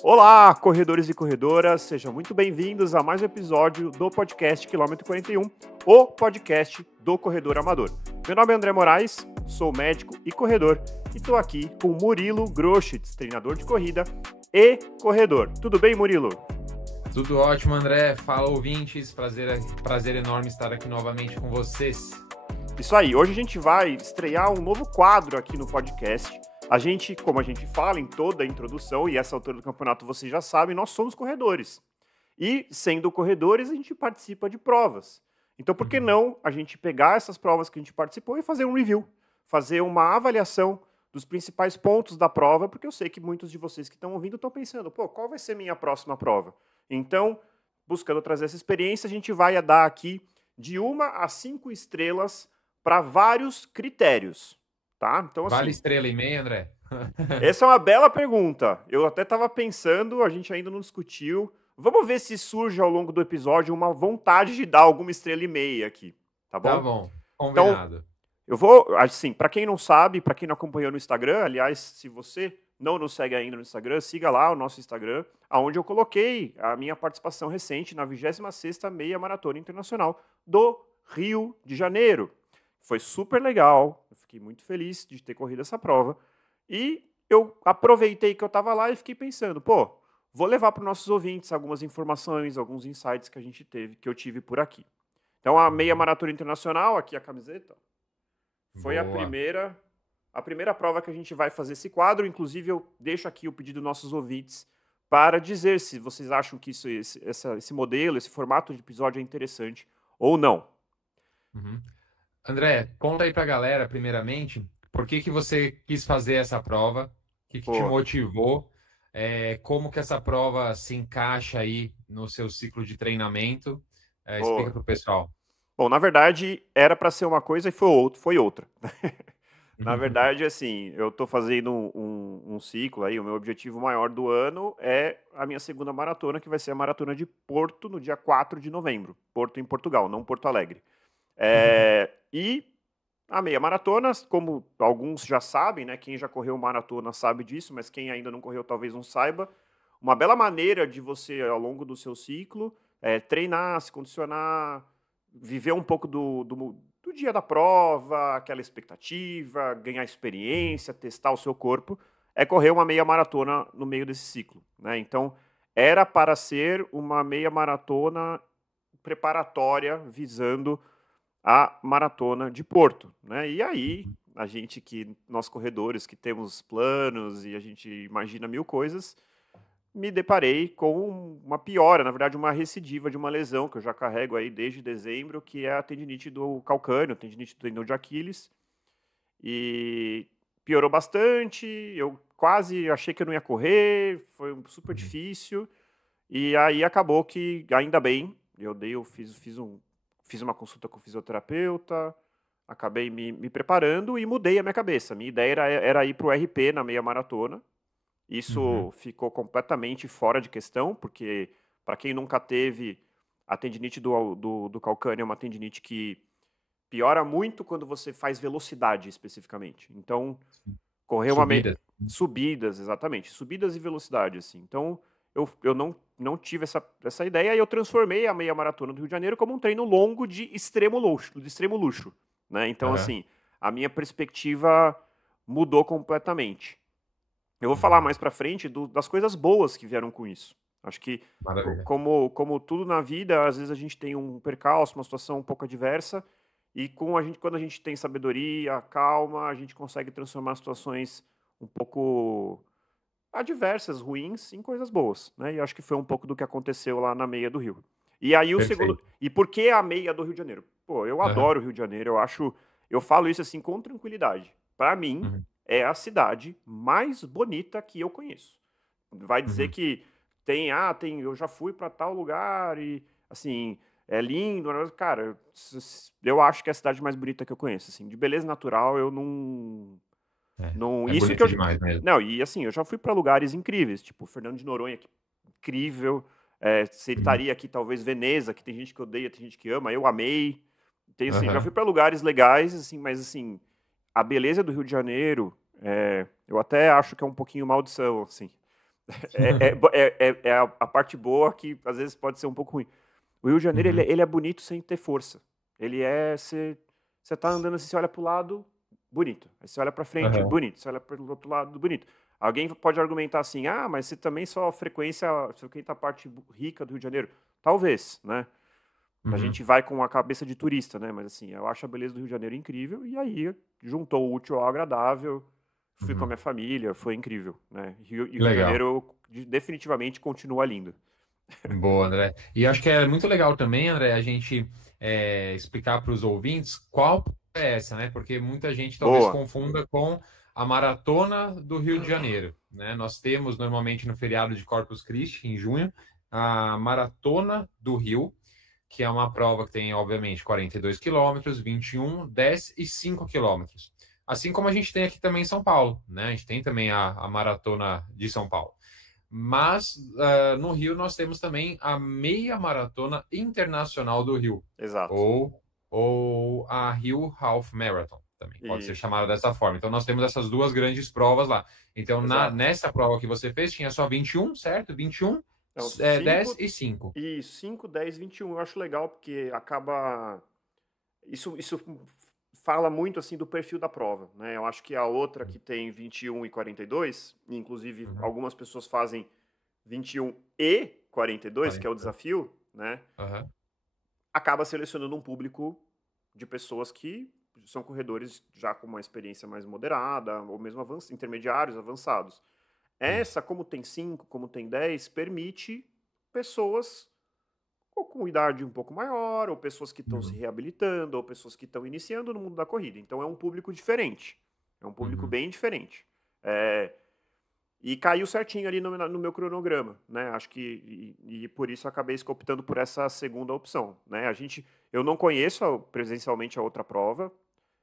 Olá, corredores e corredoras, sejam muito bem-vindos a mais um episódio do podcast Quilômetro 41, o podcast do corredor amador. Meu nome é André Moraes, sou médico e corredor e estou aqui com Murilo Groschitz, treinador de corrida e corredor. Tudo bem, Murilo? Tudo ótimo, André. Fala, ouvintes. Prazer enorme estar aqui novamente com vocês. Isso aí, hoje a gente vai estrear um novo quadro aqui no podcast. Como a gente fala em toda a introdução, e essa altura do campeonato vocês já sabem, nós somos corredores. E, sendo corredores, a gente participa de provas. Então, por que não a gente pegar essas provas que a gente participou e fazer um review? Fazer uma avaliação dos principais pontos da prova, porque eu sei que muitos de vocês que estão ouvindo estão pensando, qual vai ser minha próxima prova? Então, buscando trazer essa experiência, a gente vai dar aqui de 1 a 5 estrelas para vários critérios. Tá? Então, assim, Vale estrela e meia, André? Essa é uma bela pergunta. Eu até estava pensando, a gente ainda não discutiu. Vamos ver se surge ao longo do episódio uma vontade de dar alguma estrela e meia aqui, tá bom? Tá bom, combinado. Então, eu vou, assim, para quem não sabe, para quem não acompanhou no Instagram, aliás, se você não nos segue ainda no Instagram, siga lá o nosso Instagram, onde eu coloquei a minha participação recente na 26ª Meia Maratona Internacional do Rio de Janeiro. Foi super legal, eu fiquei muito feliz de ter corrido essa prova. E eu aproveitei que eu estava lá e fiquei pensando, vou levar para os nossos ouvintes algumas informações, alguns insights que eu tive por aqui. Então, a Meia Maratona Internacional, aqui a camiseta, foi a primeira prova que a gente vai fazer esse quadro. Inclusive, eu deixo aqui o pedido dos nossos ouvintes para dizer se vocês acham que esse modelo, esse formato de episódio é interessante ou não. André, conta aí pra galera, primeiramente, por que você quis fazer essa prova, o que te motivou, como que essa prova se encaixa aí no seu ciclo de treinamento. Explica pro pessoal. Bom, na verdade, era para ser uma coisa e foi outra. Na verdade, assim, eu estou fazendo um ciclo aí, o meu objetivo maior do ano é a minha segunda maratona, que vai ser a Maratona de Porto, no dia 4 de novembro. Porto, em Portugal, não Porto Alegre. E a meia maratona, como alguns já sabem, né? Quem já correu maratona sabe disso, mas quem ainda não correu talvez não saiba. Uma bela maneira de você, ao longo do seu ciclo, treinar, se condicionar, viver um pouco do dia da prova, aquela expectativa, ganhar experiência, testar o seu corpo, é correr uma meia maratona no meio desse ciclo, né? Então, era para ser uma meia maratona preparatória visando a maratona de Porto, né? E aí, nós corredores que temos planos e a gente imagina mil coisas, me deparei com uma piora, na verdade, uma recidiva de uma lesão que eu já carrego aí desde dezembro, que é a tendinite do calcâneo, tendinite do tendão de Aquiles. E piorou bastante, eu quase achei que eu não ia correr, foi super difícil. E aí acabou que, ainda bem, eu fiz uma consulta com o fisioterapeuta, acabei me preparando e mudei a minha cabeça. Minha ideia era ir para o RP na meia maratona. Isso ficou completamente fora de questão, porque, para quem nunca teve, a tendinite do calcâneo é uma tendinite que piora muito quando você faz velocidade, especificamente. Então, correr subidas, exatamente. Subidas e velocidade, assim. Então, eu não tive essa ideia e eu transformei a meia maratona do Rio de Janeiro como um treino longo de extremo luxo, né? Então, assim, a minha perspectiva mudou completamente. Eu vou falar mais pra frente das coisas boas que vieram com isso. Acho que, como tudo na vida, às vezes a gente tem um percalço, uma situação um pouco adversa, e quando a gente tem sabedoria, calma, a gente consegue transformar situações um pouco adversas, ruins, em coisas boas, né? E acho que foi um pouco do que aconteceu lá na meia do Rio. E aí E por que a meia do Rio de Janeiro? Eu adoro o Rio de Janeiro, eu falo isso assim com tranquilidade. Para mim, é a cidade mais bonita que eu conheço. Vai dizer que eu já fui para tal lugar e, assim, é lindo, cara, eu acho que é a cidade mais bonita que eu conheço, assim, de beleza natural eu não isso que eu demais mesmo. Não, e assim, eu já fui para lugares incríveis, tipo Fernando de Noronha, que incrível, citaria aqui talvez Veneza, que tem gente que odeia, tem gente que ama, eu amei. Já fui para lugares legais, assim, mas assim, a beleza do Rio de Janeiro, eu até acho que é um pouquinho maldição, assim. É a parte boa que às vezes pode ser um pouco ruim. O Rio de Janeiro, Uhum. ele é bonito sem ter força. Ele é. Você tá andando assim, você olha pro lado, bonito. Aí você olha pra frente, Aham. bonito. Você olha pro outro lado, bonito. Alguém pode argumentar assim, ah, mas você também só frequenta a parte rica do Rio de Janeiro. Talvez, né? A Uhum. gente vai com a cabeça de turista, né? Mas assim, eu acho a beleza do Rio de Janeiro incrível. E aí juntou o útil ao agradável. Fui com a Uhum. minha família, foi incrível, né? E Que o Rio de legal. Janeiro definitivamente continua lindo. Boa, André. E acho que é muito legal também, André, a gente explicar para os ouvintes qual é essa, né? Porque muita gente talvez Boa, confunda com a Maratona do Rio de Janeiro, né? Nós temos normalmente no feriado de Corpus Christi, em junho, a Maratona do Rio, que é uma prova que tem, obviamente, 42 quilômetros, 21, 10 e 5 quilômetros. Assim como a gente tem aqui também em São Paulo, né? A gente tem também a Maratona de São Paulo. Mas no Rio nós temos também a Meia Maratona Internacional do Rio, exato. ou, ou a Rio Half Marathon, também pode ser Isso, chamada dessa forma. Então nós temos essas duas grandes provas lá. Então exato. nessa prova que você fez tinha só 21, certo? 21, Então, 10 5 e 5. e 5, 10, 21. Eu acho legal porque acaba. Isso fala muito assim do perfil da prova, né? Eu acho que a outra que tem 21 e 42, inclusive Uhum. algumas pessoas fazem 21 e 42, que é o 40. desafio, né? Uhum. Acaba selecionando um público de pessoas que são corredores já com uma experiência mais moderada, ou mesmo intermediários, avançados. Isso. Essa, como tem 5, como tem 10, permite pessoas ou com idade um pouco maior, ou pessoas que estão se Uhum. reabilitando, ou pessoas que estão iniciando no mundo da corrida. Então é um público diferente. É um público Uhum. bem diferente. É, e caiu certinho ali no meu cronograma, né? Acho que e por isso acabei optando por essa segunda opção, né? Eu não conheço presencialmente a outra prova.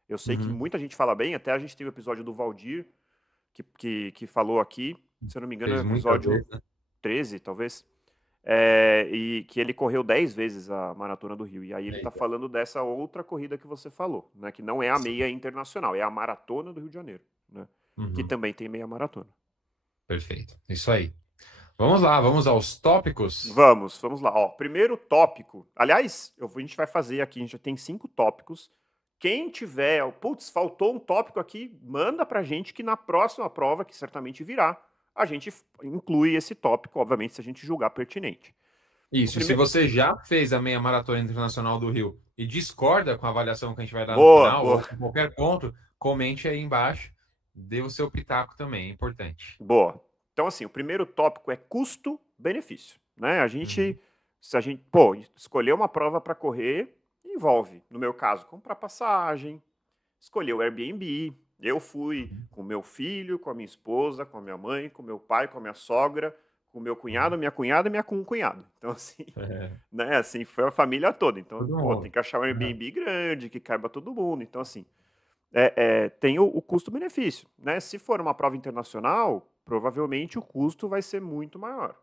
Eu sei que Uhum. muita gente fala bem. Até a gente teve o episódio do Valdir que falou aqui. Se eu não me engano, é o Fez muita episódio vez, né? 13, talvez. E que ele correu 10 vezes a Maratona do Rio. E aí ele está Eita. falando dessa outra corrida que você falou, né? Que não é a meia internacional, é a Maratona do Rio de Janeiro, né? Que Uhum. também tem meia maratona. Perfeito. Isso aí. Vamos lá, vamos aos tópicos. Vamos lá. Ó, primeiro tópico. Aliás, a gente vai fazer aqui, a gente já tem 5 tópicos. Quem tiver, putz, faltou um tópico aqui, manda pra gente que na próxima prova, que certamente virá, a gente inclui esse tópico, obviamente, se a gente julgar pertinente. O Isso, e se primeiro. você já fez a meia maratona internacional do Rio e discorda com a avaliação que a gente vai dar no Boa, final, ou boa, com qualquer ponto, comente aí embaixo, dê o seu pitaco também, é importante. boa. Então, assim, o primeiro tópico é custo-benefício, né? Uhum, Se a gente, pô, escolher uma prova para correr envolve, no meu caso, comprar passagem, escolher o Airbnb. Eu fui uhum, com meu filho, com a minha esposa, com a minha mãe, com meu pai, com a minha sogra, com meu cunhado, uhum. minha cunhada e minha cunhado. Então, assim, É, né, assim, foi a família toda. Então, todo pô, tem mundo. que achar um Uhum, Airbnb grande, que caiba todo mundo. Então, assim, tem o custo-benefício, né? Se for uma prova internacional, provavelmente o custo vai ser muito maior.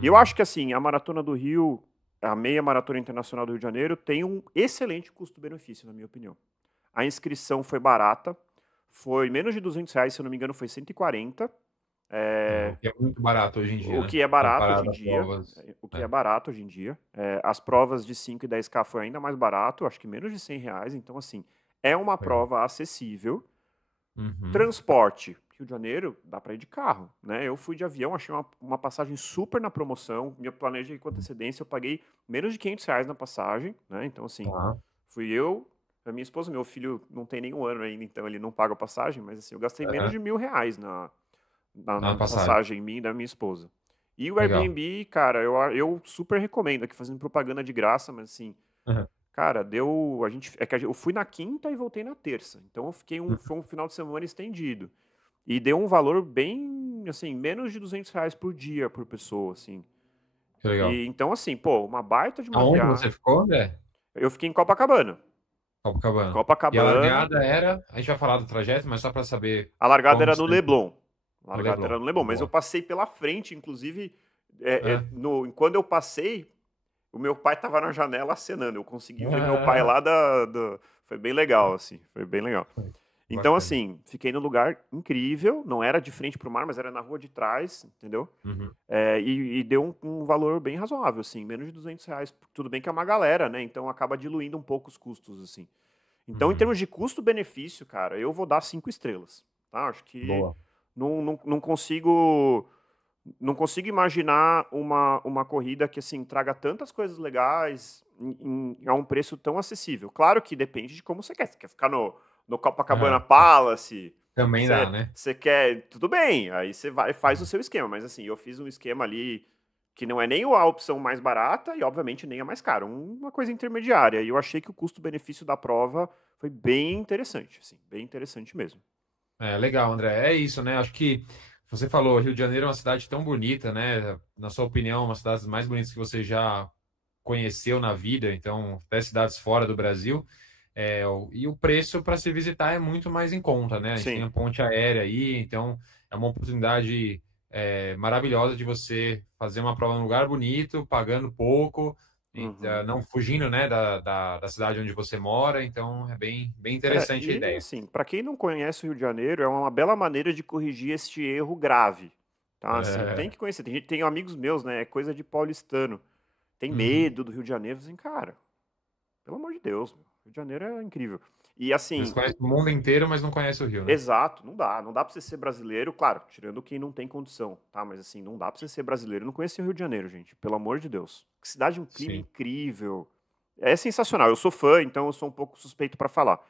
E eu acho uhum, que, assim, a Maratona do Rio, a meia Maratona Internacional do Rio de Janeiro, tem um excelente custo-benefício, na minha opinião. A inscrição foi barata, foi menos de R$ 200, se eu não me engano, foi 140. o que é muito barato hoje em dia, O né? que é barato hoje em Comparado a dia. provas. O que é É, barato hoje em dia. As provas de 5 e 10K foi ainda mais barato, acho que menos de R$ 100. Então, assim, é uma legal. prova acessível. Uhum, Transporte. Rio de Janeiro, dá para ir de carro, né? Eu fui de avião, achei uma passagem super na promoção. Me planejei com antecedência, eu paguei menos de R$ 500 na passagem, né? Então, assim, tá, fui eu, a minha esposa, meu filho não tem nenhum ano ainda, então ele não paga passagem, mas assim, eu gastei menos de R$ 1.000 na na passagem. passagem minha e da minha esposa. E o Legal. Airbnb, cara, eu super recomendo, aqui fazendo propaganda de graça, mas assim, Uhum, cara, deu. Eu fui na quinta e voltei na terça. Então foi um final de semana estendido. E deu um valor bem, assim, menos de R$ 200 por dia por pessoa, assim. que legal. E então, assim, pô, uma baita de uma Aonde viagem. você ficou, André? Eu fiquei em Copacabana. Copacabana. E a Copacabana, largada era. A gente vai falar do trajeto, mas só para saber a largada quão era no distante. Leblon. A No largada era Leblon. no Leblon, mas eu Boa. passei pela frente, inclusive, É. quando eu passei, o meu pai estava na janela acenando. Eu consegui ver meu pai Ah, lá Foi bem legal, assim, foi bem legal. Então, bacana. assim, fiquei num lugar incrível, não era de frente pro mar, mas era na rua de trás, entendeu? Uhum, E deu um valor bem razoável, assim, menos de R$ 200. Tudo bem que é uma galera, né? Então acaba diluindo um pouco os custos, assim. Então, em uhum. termos de custo-benefício, cara, eu vou dar 5 estrelas, tá? Acho que Boa. não consigo imaginar uma corrida que, assim, traga tantas coisas legais a um preço tão acessível. Claro que depende de como você quer. Você quer ficar no Copacabana Aham. Palace, Também dá, você, né? você quer... Tudo bem, aí você vai e faz o Uhum. seu esquema. Mas, assim, eu fiz um esquema ali que não é nem a opção mais barata e, obviamente, nem a mais cara. Uma coisa intermediária. E eu achei que o custo-benefício da prova foi bem interessante, assim, bem interessante mesmo. É, legal, André. É isso, né? Acho que você falou, Rio de Janeiro é uma cidade tão bonita, né? Na sua opinião, uma das cidades mais bonitas que você já conheceu na vida, então, até cidades fora do Brasil. E o preço para se visitar é muito mais em conta, né? A gente tem Sim. a ponte aérea aí, então é uma oportunidade maravilhosa de você fazer uma prova num lugar bonito, pagando pouco, e, Uhum. não fugindo, né, da cidade onde você mora. Então é bem interessante a E ideia. assim, para quem não conhece o Rio de Janeiro, é uma bela maneira de corrigir este erro grave. Tá? Assim, tem É, que conhecer. Tem amigos meus, né? É coisa de paulistano. Tem uhum. medo do Rio de Janeiro, assim, cara, pelo amor de Deus, meu. Rio de Janeiro é incrível. E Eles assim, conhecem o mundo inteiro, mas não conhecem o Rio, né? exato, não dá para você ser brasileiro, claro, tirando quem não tem condição, tá? Mas assim, não dá para você ser brasileiro e não conhecer o Rio de Janeiro, gente, pelo amor de Deus. Que cidade, um clima Sim. incrível. É sensacional. Eu sou fã, então eu sou um pouco suspeito para falar.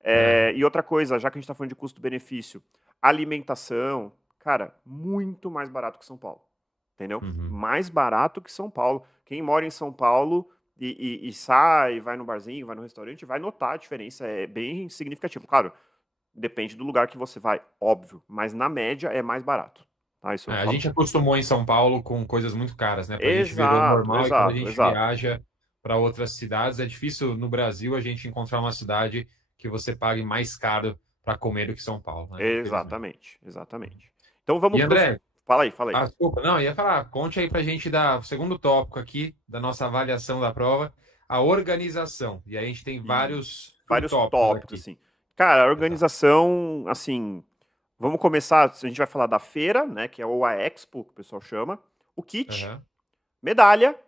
É. E outra coisa, já que a gente está falando de custo-benefício, alimentação, cara, muito mais barato que São Paulo, entendeu? Uhum. Mais barato que São Paulo. Quem mora em São Paulo e sai, vai no barzinho, vai no restaurante, vai notar a diferença, é bem significativo. Claro, depende do lugar que você vai, óbvio, mas na média é mais barato, tá? Isso eu A falo. gente acostumou em São Paulo com coisas muito caras, né? Pra gente virou Exato, normal e quando a exato, gente exato. viaja para outras cidades, é difícil no Brasil a gente encontrar uma cidade que você pague mais caro para comer do que São Paulo, né? Infelizmente. Exatamente, exatamente. Então vamos E para os... André, Fala aí, fala aí. desculpa, não, ia falar, conte aí pra gente da o segundo tópico aqui da nossa avaliação da prova, a organização. E aí a gente tem vários Vários subtópicos tópicos, aqui. assim. Cara, a Exato. organização, assim, vamos começar, a gente vai falar da feira, né, que é ou a Expo, que o pessoal chama, o kit, Aham. medalha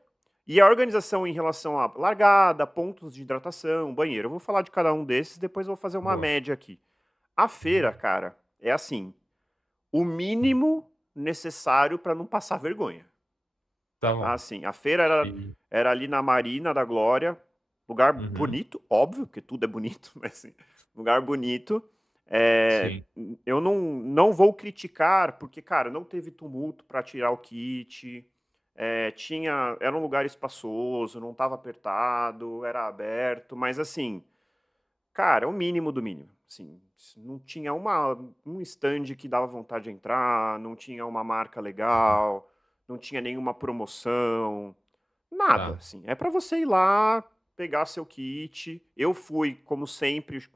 e a organização em relação à largada, pontos de hidratação, banheiro. Eu vou falar de cada um desses, depois eu vou fazer uma Boa. média aqui. A feira, cara, é assim, o mínimo necessário para não passar vergonha. Tá Tá? bom. Assim, a feira era ali na Marina da Glória, lugar Uhum. bonito, óbvio, porque tudo é bonito, mas assim, lugar bonito. É, Sim. eu não vou criticar, porque, cara, não teve tumulto para tirar o kit, era um lugar espaçoso, não estava apertado, era aberto, mas assim, cara, é o mínimo do mínimo. Assim, não tinha um stand que dava vontade de entrar, não tinha uma marca legal, não tinha nenhuma promoção, nada, Tá. assim. É para você ir lá, pegar seu kit. Eu fui, como sempre,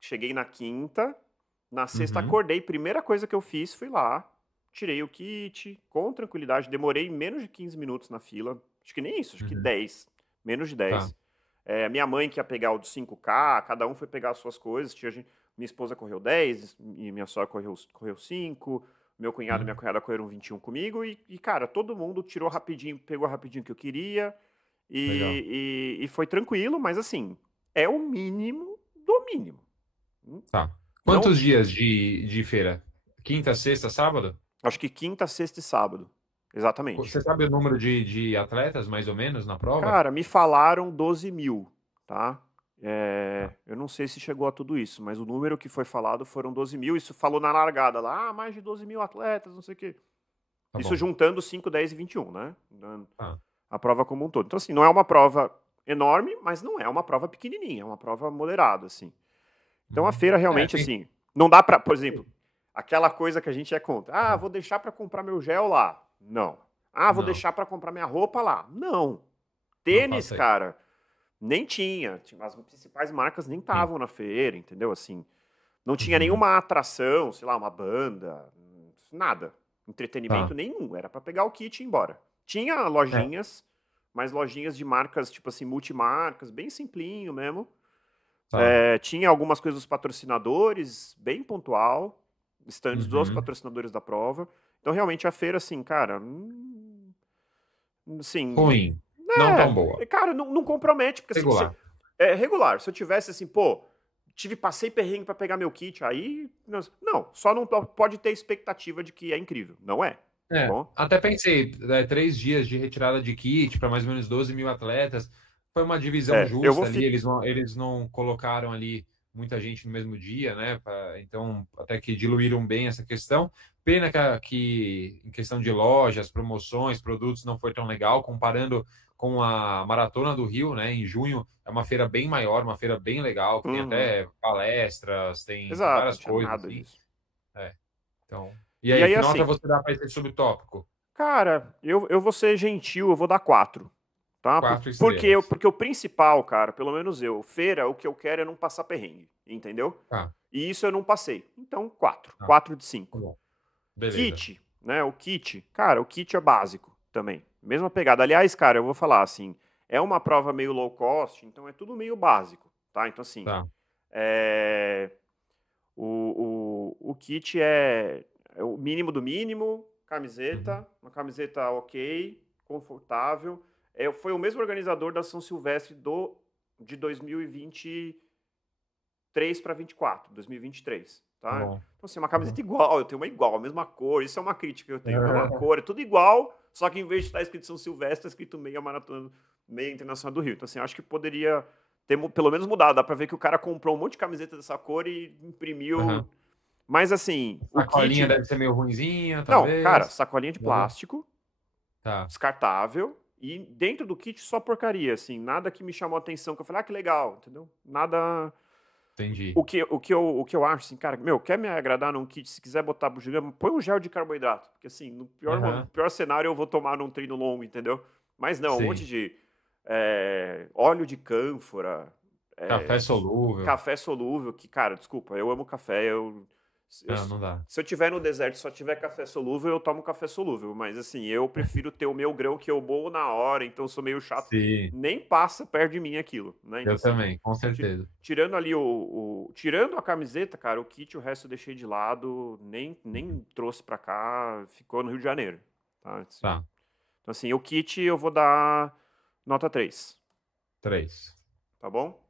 cheguei na quinta, na sexta Uhum. acordei, primeira coisa que eu fiz, fui lá, tirei o kit, com tranquilidade, demorei menos de 15 minutos na fila, acho que nem isso, acho que Uhum. 10, menos de Tá. 10. Minha mãe que ia pegar o do 5K, cada um foi pegar as suas coisas, minha esposa correu 10 e minha sogra correu 5, meu cunhado e minha Uhum. cunhada correram 21 comigo, cara, todo mundo tirou rapidinho, pegou rapidinho o que eu queria, Legal. e foi tranquilo, mas assim, é o mínimo do mínimo. Tá. Não, Quantos dias de feira? Quinta, sexta, sábado? acho que quinta, sexta e sábado. Exatamente. Você sabe o número de atletas, mais ou menos, na prova? Cara, me falaram 12 mil, tá? Tá, Eu não sei se chegou a tudo isso, mas o número que foi falado foram 12 mil. Isso falou na largada lá, mais de 12 mil atletas, não sei o quê. tá Isso bom. juntando 5, 10 e 21, né? Tá. A prova como um todo. Então, assim, não é uma prova enorme, mas não é uma prova pequenininha, é uma prova moderada, assim. Então, a Uhum. feira realmente, Tem. assim, não dá pra, por exemplo, aquela coisa que a gente é contra. Ah, vou deixar pra comprar meu gel lá. Não. Ah, vou Não, deixar pra comprar minha roupa lá. Não. não Tênis, faça isso. cara, nem tinha. As principais marcas nem Sim. estavam na feira, entendeu? Assim, não tinha Uhum. nenhuma atração, sei lá, uma banda, nada. Tá. Entretenimento nenhum. Era pra pegar o kit e ir embora. Tinha É. lojinhas, mas lojinhas de marcas, tipo assim, multimarcas, bem simplinho mesmo. Tá. Tinha algumas coisas dos patrocinadores, bem pontual, stands dos Uhum. patrocinadores da prova. Então, realmente, a feira, assim, cara, assim, Ruim. Não tão boa. cara, não compromete, porque assim, Regular. é regular. Se eu tivesse assim, pô, passei perrengue pra pegar meu kit, aí, não, só não pode ter expectativa de que é incrível, não é, tá bom? Até pensei, 3 dias de retirada de kit para mais ou menos 12 mil atletas. Foi uma divisão Eu vou justa ali, ficar, eles não colocaram ali muita gente no mesmo dia, né? Então, até que diluíram bem essa questão. Pena que em questão de lojas, promoções, produtos, não foi tão legal, comparando com a Maratona do Rio, né? Em junho, é uma feira bem maior, uma feira bem legal, que tem até palestras, tem exato, não várias tinha coisas, nada assim. disso. É, então... E E aí, aí, que nota assim, você dá para esse subtópico? cara, eu vou ser gentil, eu vou dar 4. Tá? 4 estrelas. Porque o principal, cara, pelo menos eu, feira, o que eu quero é não passar perrengue, entendeu? Tá, E isso eu não passei. Então, 4. tá, 4 de tá 5. bom. Beleza. Kit, né? O kit, cara, o kit é básico também. Mesma pegada. Aliás, cara, eu vou falar assim, é uma prova meio low cost, então é tudo meio básico, tá? Então, assim, Tá. é, o kit é o mínimo do mínimo, Uhum. camiseta, uma camiseta ok, confortável. Foi o mesmo organizador da São Silvestre de 2023 para 24, 2023, Tá tá? bom. Então, assim, uma Uhum. camiseta igual, eu tenho uma igual, a mesma cor, isso é uma crítica que eu tenho, a mesma É, cor, é tudo igual, só que em vez de estar escrito São Silvestre, está escrito meia maratona, meia internacional do Rio. Então, assim, acho que poderia ter pelo menos mudado, dá pra ver que o cara comprou um monte de camiseta dessa cor e imprimiu. aham. Mas, assim, o Sacolinha kit. deve ser meio ruinzinha, Não, cara, talvez. sacolinha de Entendeu? plástico, Tá, descartável, e dentro do kit só porcaria, assim, nada que me chamou a atenção, que eu falei, que legal, entendeu? Nada. entendi. O que eu acho, assim, cara, meu, quer me agradar num kit, se quiser botar bugiganga, põe um gel de carboidrato. Porque, assim, no Aham, pior cenário eu vou tomar num treino longo, entendeu? Mas não, um monte sim. de óleo de cânfora, Café é, solúvel. café solúvel, que, cara, desculpa, eu amo café, eu- Não, não dá. se eu tiver no deserto e só tiver café solúvel, eu tomo café solúvel. Mas, assim, eu prefiro ter o meu grão que eu boo na hora, então eu sou meio chato. Sim, Nem passa perto de mim aquilo, né? Então, eu assim, também, com ti- certeza. tirando ali tirando a camiseta, cara, o kit, o resto eu deixei de lado, nem Uhum. trouxe pra cá, ficou no Rio de Janeiro, tá? Assim, Tá, então, assim, o kit eu vou dar nota 3, 3. tá bom?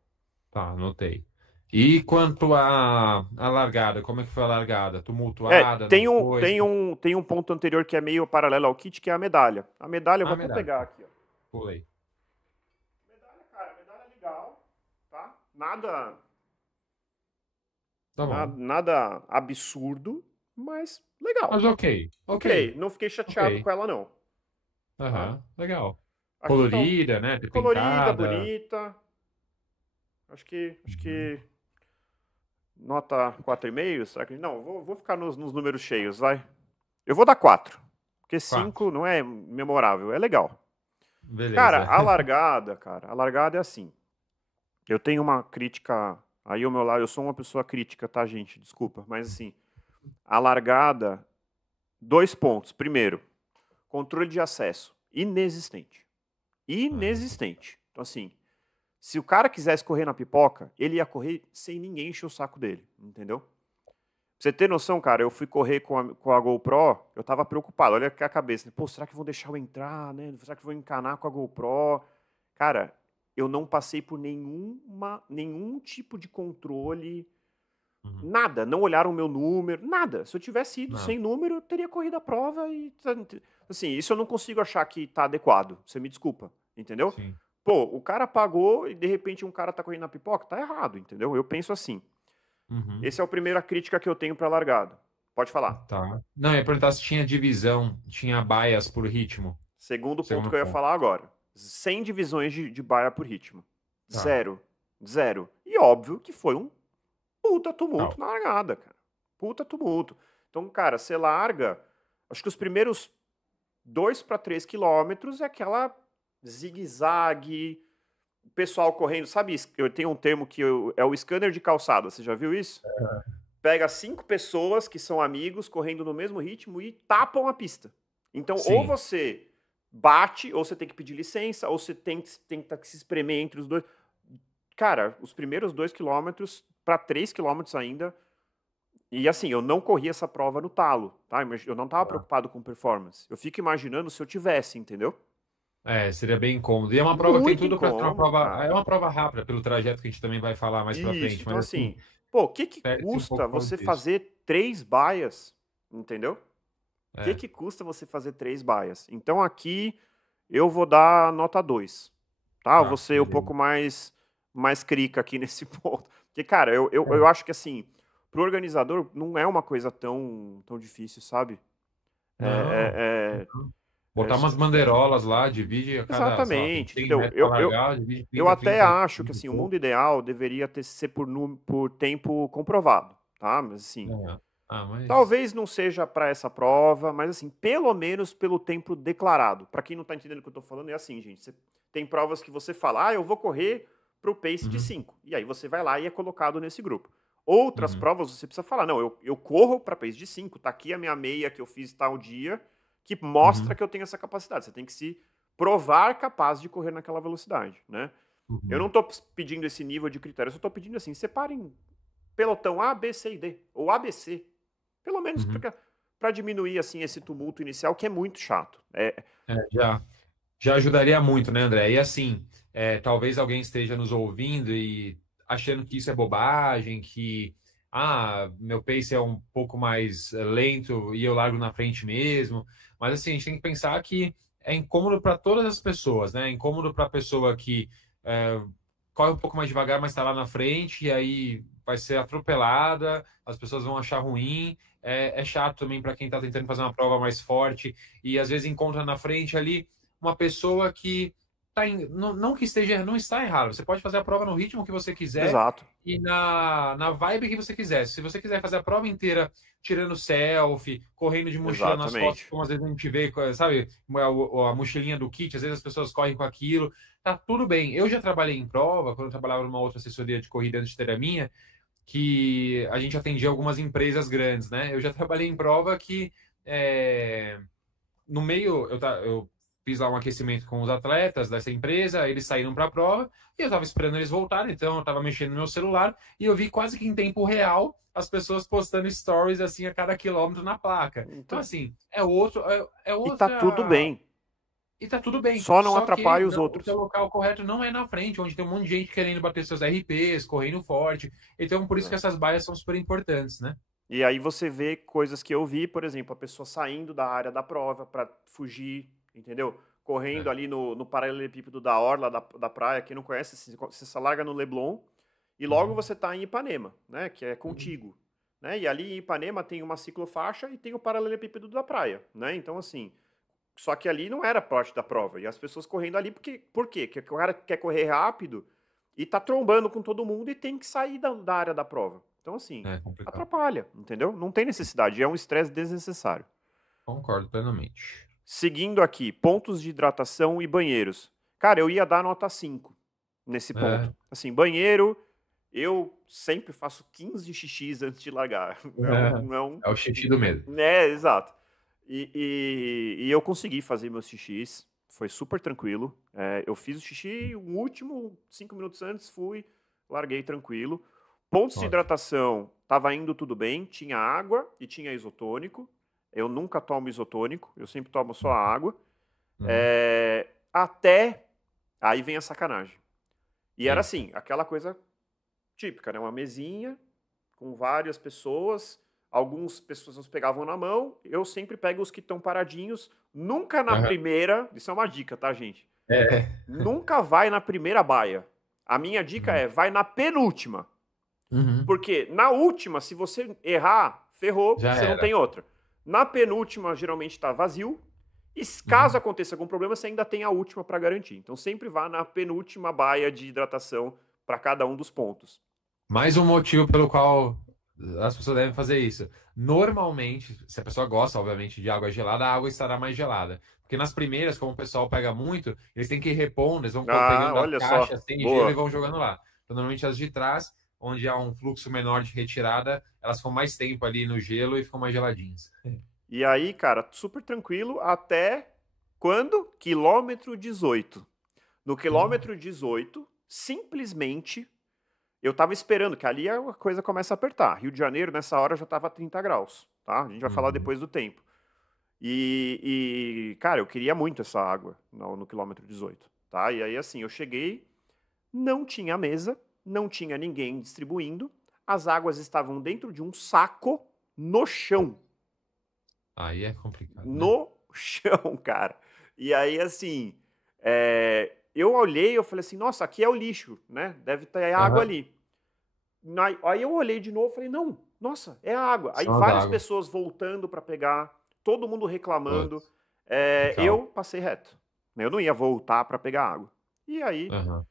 Tá, anotei. E quanto à largada, como é que foi a largada? É, Tumultuada, não foi? tem um ponto anterior que é meio paralelo ao kit, que é a medalha. A medalha eu vou Ah, até medalha. pegar aqui, ó. Pulei. Medalha, cara, medalha legal, tá? Nada, Tá bom. nada absurdo, mas legal. Mas ok, ok, Ok, não fiquei chateado ok. com ela, não, tá? Aham, legal. Aqui tá Colorida, né? colorida, Pintada. bonita. Acho Uhum. que nota 4,5, será que... Não, vou ficar nos números cheios, vai. Eu vou dar 4, porque 4. 5 não é memorável, é legal. Cara, Beleza. a largada é assim. Eu tenho uma crítica aí ao meu lado, eu sou uma pessoa crítica, tá, gente? Desculpa, mas assim, a largada, 2 pontos. Primeiro, controle de acesso, inexistente. Aham, Inexistente. Então, assim, se o cara quisesse correr na pipoca, ele ia correr sem ninguém encher o saco dele, entendeu? Pra você ter noção, cara, eu fui correr com a GoPro, eu tava preocupado, olha que a cabeça, né? Pô, será que vão deixar eu entrar, né? Será que vão encanar com a GoPro? Cara, eu não passei por nenhum tipo de controle, uhum. nada, não olharam o meu número, nada. Se eu tivesse ido Não, sem número, eu teria corrido a prova e, assim, isso eu não consigo achar que tá adequado, você me desculpa, entendeu? sim. Pô, o cara pagou e de repente um cara tá correndo na pipoca, tá errado, entendeu? Eu penso assim. Uhum. Esse é a primeira crítica que eu tenho pra largada. Pode falar. Tá. Não, eu ia perguntar se tinha divisão, tinha bias por ritmo. Segundo ponto Segundo que eu ia ponto. falar agora. 100 divisões de baia por ritmo. Tá. Zero. Zero. E óbvio que foi um puta Tá. tumulto na largada, cara. Puta tumulto. Então, cara, você larga. Acho que os primeiros 2 para 3 quilômetros é aquela zigue-zague, o pessoal correndo. Sabe, eu tenho um termo que é o scanner de calçada. Você já viu isso? Pega 5 pessoas que são amigos correndo no mesmo ritmo e tapam a pista. Então, ou Sim. você bate, ou você tem que pedir licença, ou você tem que se espremer entre os dois. cara, os primeiros 2 quilômetros para 3 quilômetros ainda. E assim, eu não corri essa prova no talo, tá? Eu não estava preocupado com performance. Eu fico imaginando se eu tivesse, entendeu? Seria bem incômodo. E é uma prova que tem Muito tudo para ser uma incômodo, prova. É cara. uma prova rápida, pelo trajeto que a gente também vai falar mais para Isso, frente. então Mas assim, assim, pô, o que que perde um pouco custa por causa você disso. fazer 3 baias, entendeu? O que É, que custa você fazer 3 baias? Então aqui eu vou dar nota 2, tá? Eu vou tá, ser um beleza. pouco mais crica aqui nesse ponto. Porque, cara, eu É. acho que assim, pro organizador não é uma coisa tão difícil, sabe? Não. É, é, Botar umas bandeirolas lá, divide a cada, sei lá, tem exatamente, 100 entendeu? metros para largar, divide Eu 30, até 30, acho que 30 e assim, o mundo pouco. ideal deveria ser por tempo comprovado, tá? Mas assim, É. Mas. talvez não seja para essa prova, mas assim, pelo menos pelo tempo declarado. Para quem não tá entendendo o que eu tô falando, é assim, gente. Tem provas que você fala, eu vou correr pro pace de Uhum, 5. E aí você vai lá e é colocado nesse grupo. Outras uhum, provas você precisa falar, não, eu corro para pace de 5. Tá aqui a minha meia que eu fiz tal dia, que mostra uhum, que eu tenho essa capacidade. Você tem que se provar capaz de correr naquela velocidade, né? Eu não uhum, tô pedindo esse nível de critério, eu só tô pedindo assim, separem pelotão A, B, C e D, ou ABC. Pelo menos uhum. para diminuir assim esse tumulto inicial que é muito chato. Já ajudaria muito, né, André? E assim, talvez alguém esteja nos ouvindo e achando que isso é bobagem, que meu pace é um pouco mais lento e eu largo na frente mesmo. Mas assim, a gente tem que pensar que é incômodo para todas as pessoas, né? É incômodo para a pessoa que é, corre um pouco mais devagar, mas está lá na frente, e aí vai ser atropelada, as pessoas vão achar ruim. É chato também para quem está tentando fazer uma prova mais forte e às vezes encontra na frente ali uma pessoa que não que esteja, não está errado. Você pode fazer a prova no ritmo que você quiser Exato, e na vibe que você quiser. Se você quiser fazer a prova inteira tirando selfie, correndo de mochila nas costas, exatamente. como às vezes a gente vê, sabe, a mochilinha do kit, às vezes as pessoas correm com aquilo, tá tudo bem. Eu já trabalhei em prova, quando eu trabalhava numa outra assessoria de corrida antes de ter a minha, que a gente atendia algumas empresas grandes, né? Eu já trabalhei em prova que no meio, eu fiz lá um aquecimento com os atletas dessa empresa, eles saíram para a prova e eu estava esperando eles voltarem, então eu estava mexendo no meu celular e eu vi quase que em tempo real as pessoas postando stories assim a cada quilômetro na placa. Então, Então, assim, é e tá tudo outra. bem. E tá tudo bem. Só não Só que atrapalhe os não, o teu outros. local correto não é na frente, onde tem um monte de gente querendo bater seus RPs, correndo forte. Então, por isso que Exato. essas baias são super importantes, né? E aí você vê coisas que eu vi, por exemplo, a pessoa saindo da área da prova para fugir, entendeu? Correndo É. ali no paralelepípedo da orla da praia. Quem não conhece, você se larga no Leblon e logo Uhum. você está em Ipanema, né? Que é Uhum. contigo. Né? E ali em Ipanema tem uma ciclofaixa e tem o paralelepípedo da praia, né? Então, assim, só que ali não era parte da prova. E as pessoas correndo ali, por quê? Porque o cara quer correr rápido e tá trombando com todo mundo e tem que sair da área da prova. Então, assim, É complicado. atrapalha, entendeu? Não tem necessidade, é um estresse desnecessário. Concordo plenamente. Seguindo aqui, pontos de hidratação e banheiros. Cara, eu ia dar nota 5 nesse É, ponto. Assim, banheiro, eu sempre faço 15 xixis antes de largar. Não, é o xixi do medo. exato. E eu consegui fazer meus xixis, foi super tranquilo. Eu fiz o xixi, o último, 5 minutos antes, fui, larguei tranquilo. Pontos de Ótimo. hidratação, tava indo tudo bem, tinha água e tinha isotônico. Eu nunca tomo isotônico, eu sempre tomo só água. Uhum. Até. Aí vem a sacanagem. E era Eita. assim, aquela coisa típica, né? Uma mesinha com várias pessoas. Algumas pessoas pegavam na mão. Eu sempre pego os que estão paradinhos. Nunca na Aham. primeira. Isso é uma dica, tá, gente? É. Nunca vai na primeira baia. A minha dica Uhum. é vai na penúltima. Uhum. Porque na última, se você errar, ferrou, Já você não tem era. outra. Na penúltima, geralmente está vazio. E caso Uhum. aconteça algum problema, você ainda tem a última para garantir. Então sempre vá na penúltima baia de hidratação para cada um dos pontos. Mais um motivo pelo qual as pessoas devem fazer isso. Normalmente, se a pessoa gosta, obviamente, de água gelada, a água estará mais gelada. Porque nas primeiras, como o pessoal pega muito, eles têm que ir repondo, eles vão Ah, pegando da olha caixa só. sem gelo e Boa. vão jogando lá. Então, normalmente as de trás, onde há um fluxo menor de retirada, elas ficam mais tempo ali no gelo e ficam mais geladinhas. E aí, cara, super tranquilo até quando? Quilômetro 18. No Hum. quilômetro 18, simplesmente, eu tava esperando, que ali a coisa começa a apertar. Rio de Janeiro, nessa hora, já tava 30 graus, tá? A gente vai falar depois do tempo. Cara, eu queria muito essa água no quilômetro 18, tá? E aí, assim, eu cheguei, não tinha mesa, não tinha ninguém distribuindo, as águas estavam dentro de um saco no chão. Aí é complicado, né? No chão, cara. E aí, assim, eu olhei, eu falei assim, nossa, aqui é o lixo, né? Deve ter água ali. Aí eu olhei de novo e falei, não, nossa, é água. Aí Só as várias águas. pessoas voltando para pegar, todo mundo reclamando. Putz, que caos. Eu passei reto. Eu não ia voltar para pegar água. E aí,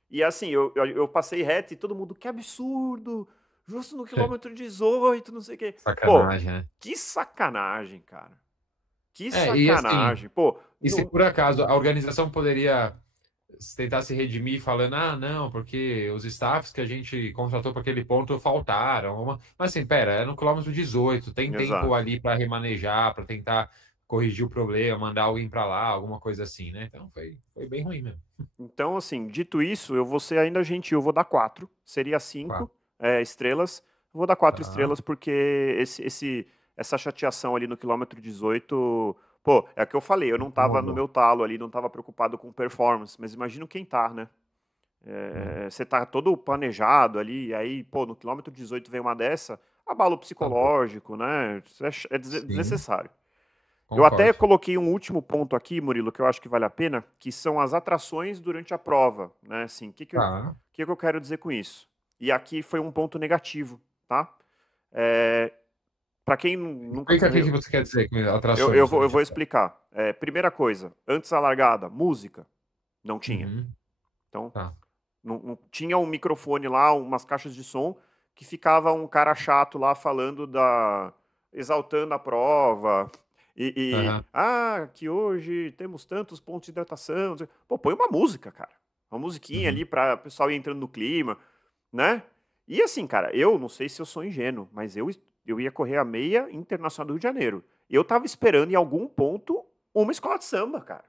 e assim, eu passei reto e todo mundo, que absurdo, justo no quilômetro 18, não sei o quê. Sacanagem, Pô, né? que sacanagem, cara. Que E assim, sacanagem. Pô, e se por acaso a organização poderia tentar se redimir falando, não, porque os staffs que a gente contratou para aquele ponto faltaram. Mas assim, pera, é no quilômetro 18, tem tempo exato. ali para remanejar, para tentar corrigir o problema, mandar alguém para lá, alguma coisa assim, né? Então foi bem ruim mesmo. Então, assim, dito isso, eu vou ser ainda gentil, eu vou dar 4. Seria 5 estrelas. Eu vou dar 4 estrelas porque essa chateação ali no quilômetro 18. Pô, é o que eu falei, eu não tava no meu talo ali, não tava preocupado com performance, mas imagino quem tá, né? Você tá todo planejado ali, e aí, pô, no quilômetro 18 vem uma dessa, abalo psicológico, né? É desnecessário. Eu até Concordo. coloquei um último ponto aqui, Murilo, que eu acho que vale a pena, que são as atrações durante a prova, né? Assim, o que eu quero dizer com isso? E aqui foi um ponto negativo, tá? Para quem nunca Explica o que correu, você quer dizer com eu, atrações eu vou, eu durante a vou prova. explicar. Primeira coisa, antes da largada, música, não tinha. Então, Tá. não tinha um microfone lá, umas caixas de som, que ficava um cara chato lá falando exaltando a prova, que hoje temos tantos pontos de hidratação. Pô, põe uma música, cara. Uma musiquinha ali para o pessoal ir entrando no clima, né? E assim, cara, eu não sei se eu sou ingênuo, mas eu ia correr a meia internacional do Rio de Janeiro. Eu tava esperando em algum ponto uma escola de samba, cara.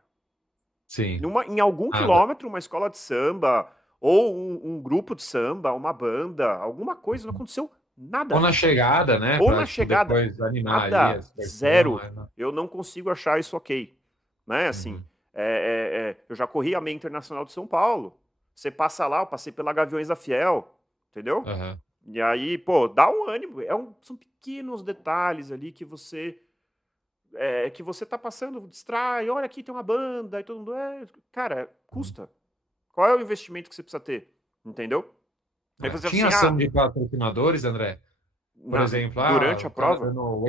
Sim. Em algum quilômetro, uma escola de samba, ou um grupo de samba, uma banda, alguma coisa, não aconteceu Ou nada. na chegada, né? Ou Para na tipo, chegada, depois animar ali a nada, dispersão. zero. Eu não consigo achar isso ok. Né? Assim, Uhum. eu já corri a meia internacional de São Paulo. Você passa lá, eu passei pela Gaviões da Fiel, entendeu? E aí, pô, dá um ânimo. São pequenos detalhes ali que você tá passando, distrai, olha aqui tem uma banda, e todo mundo, cara, custa. Qual é o investimento que você precisa ter? Entendeu? Aí você Tinha assim, ação de patrocinadores, André? Por exemplo, durante a o cara prova? dando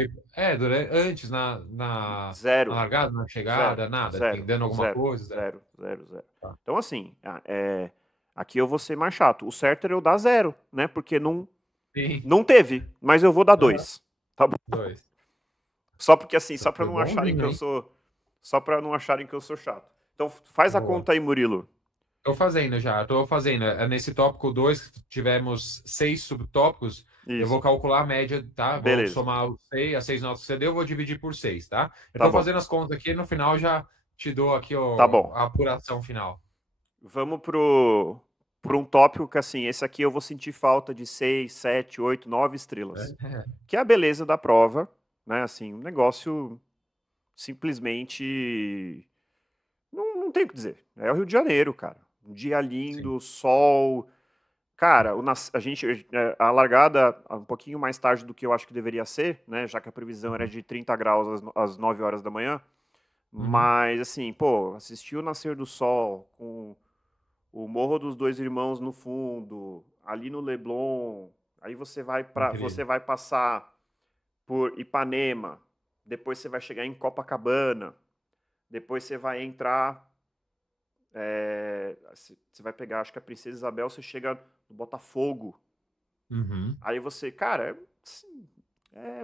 antes, na Zero. largada, na Zero, chegada, nada, assim, zero, dando alguma zero, coisa, zero. zero, zero, zero. Tá. Então, assim, aqui eu vou ser mais chato. O certo era eu dar 0, né? Porque Sim. não teve, mas eu vou dar 2. Tá bom? 2. Só porque assim, só pra Foi não acharem que bonzinho, eu hein? sou. Só pra não acharem que eu sou chato. Então faz a Boa. conta aí, Murilo. Tô fazendo já, tô fazendo. Nesse tópico 2 tivemos 6 subtópicos. Eu vou Isso. calcular a média, tá? Vou Beleza. somar as 6 notas que você deu, vou dividir por 6, tá? Eu Tá tô bom. fazendo as contas aqui, no final já te dou aqui Tá bom. a apuração final. Vamos pro um tópico que, assim, esse aqui eu vou sentir falta de 6, 7, 8, 9 estrelas. Que é a beleza da prova, né? Assim, um negócio simplesmente. Não tem o que dizer. É o Rio de Janeiro, cara. Um dia Sim. lindo, sol. Cara, a largada um pouquinho mais tarde do que eu acho que deveria ser, né? Já que a previsão era de 30 graus às 9 horas da manhã. Uhum. Mas, assim, pô, assistir o nascer do sol com o Morro dos Dois Irmãos no fundo, ali no Leblon. Aí você Incrível. vai passar por Ipanema, depois você vai chegar em Copacabana, depois você vai entrar. Você vai pegar, acho que a Princesa Isabel, você chega no Botafogo. Uhum. Aí você, cara, assim,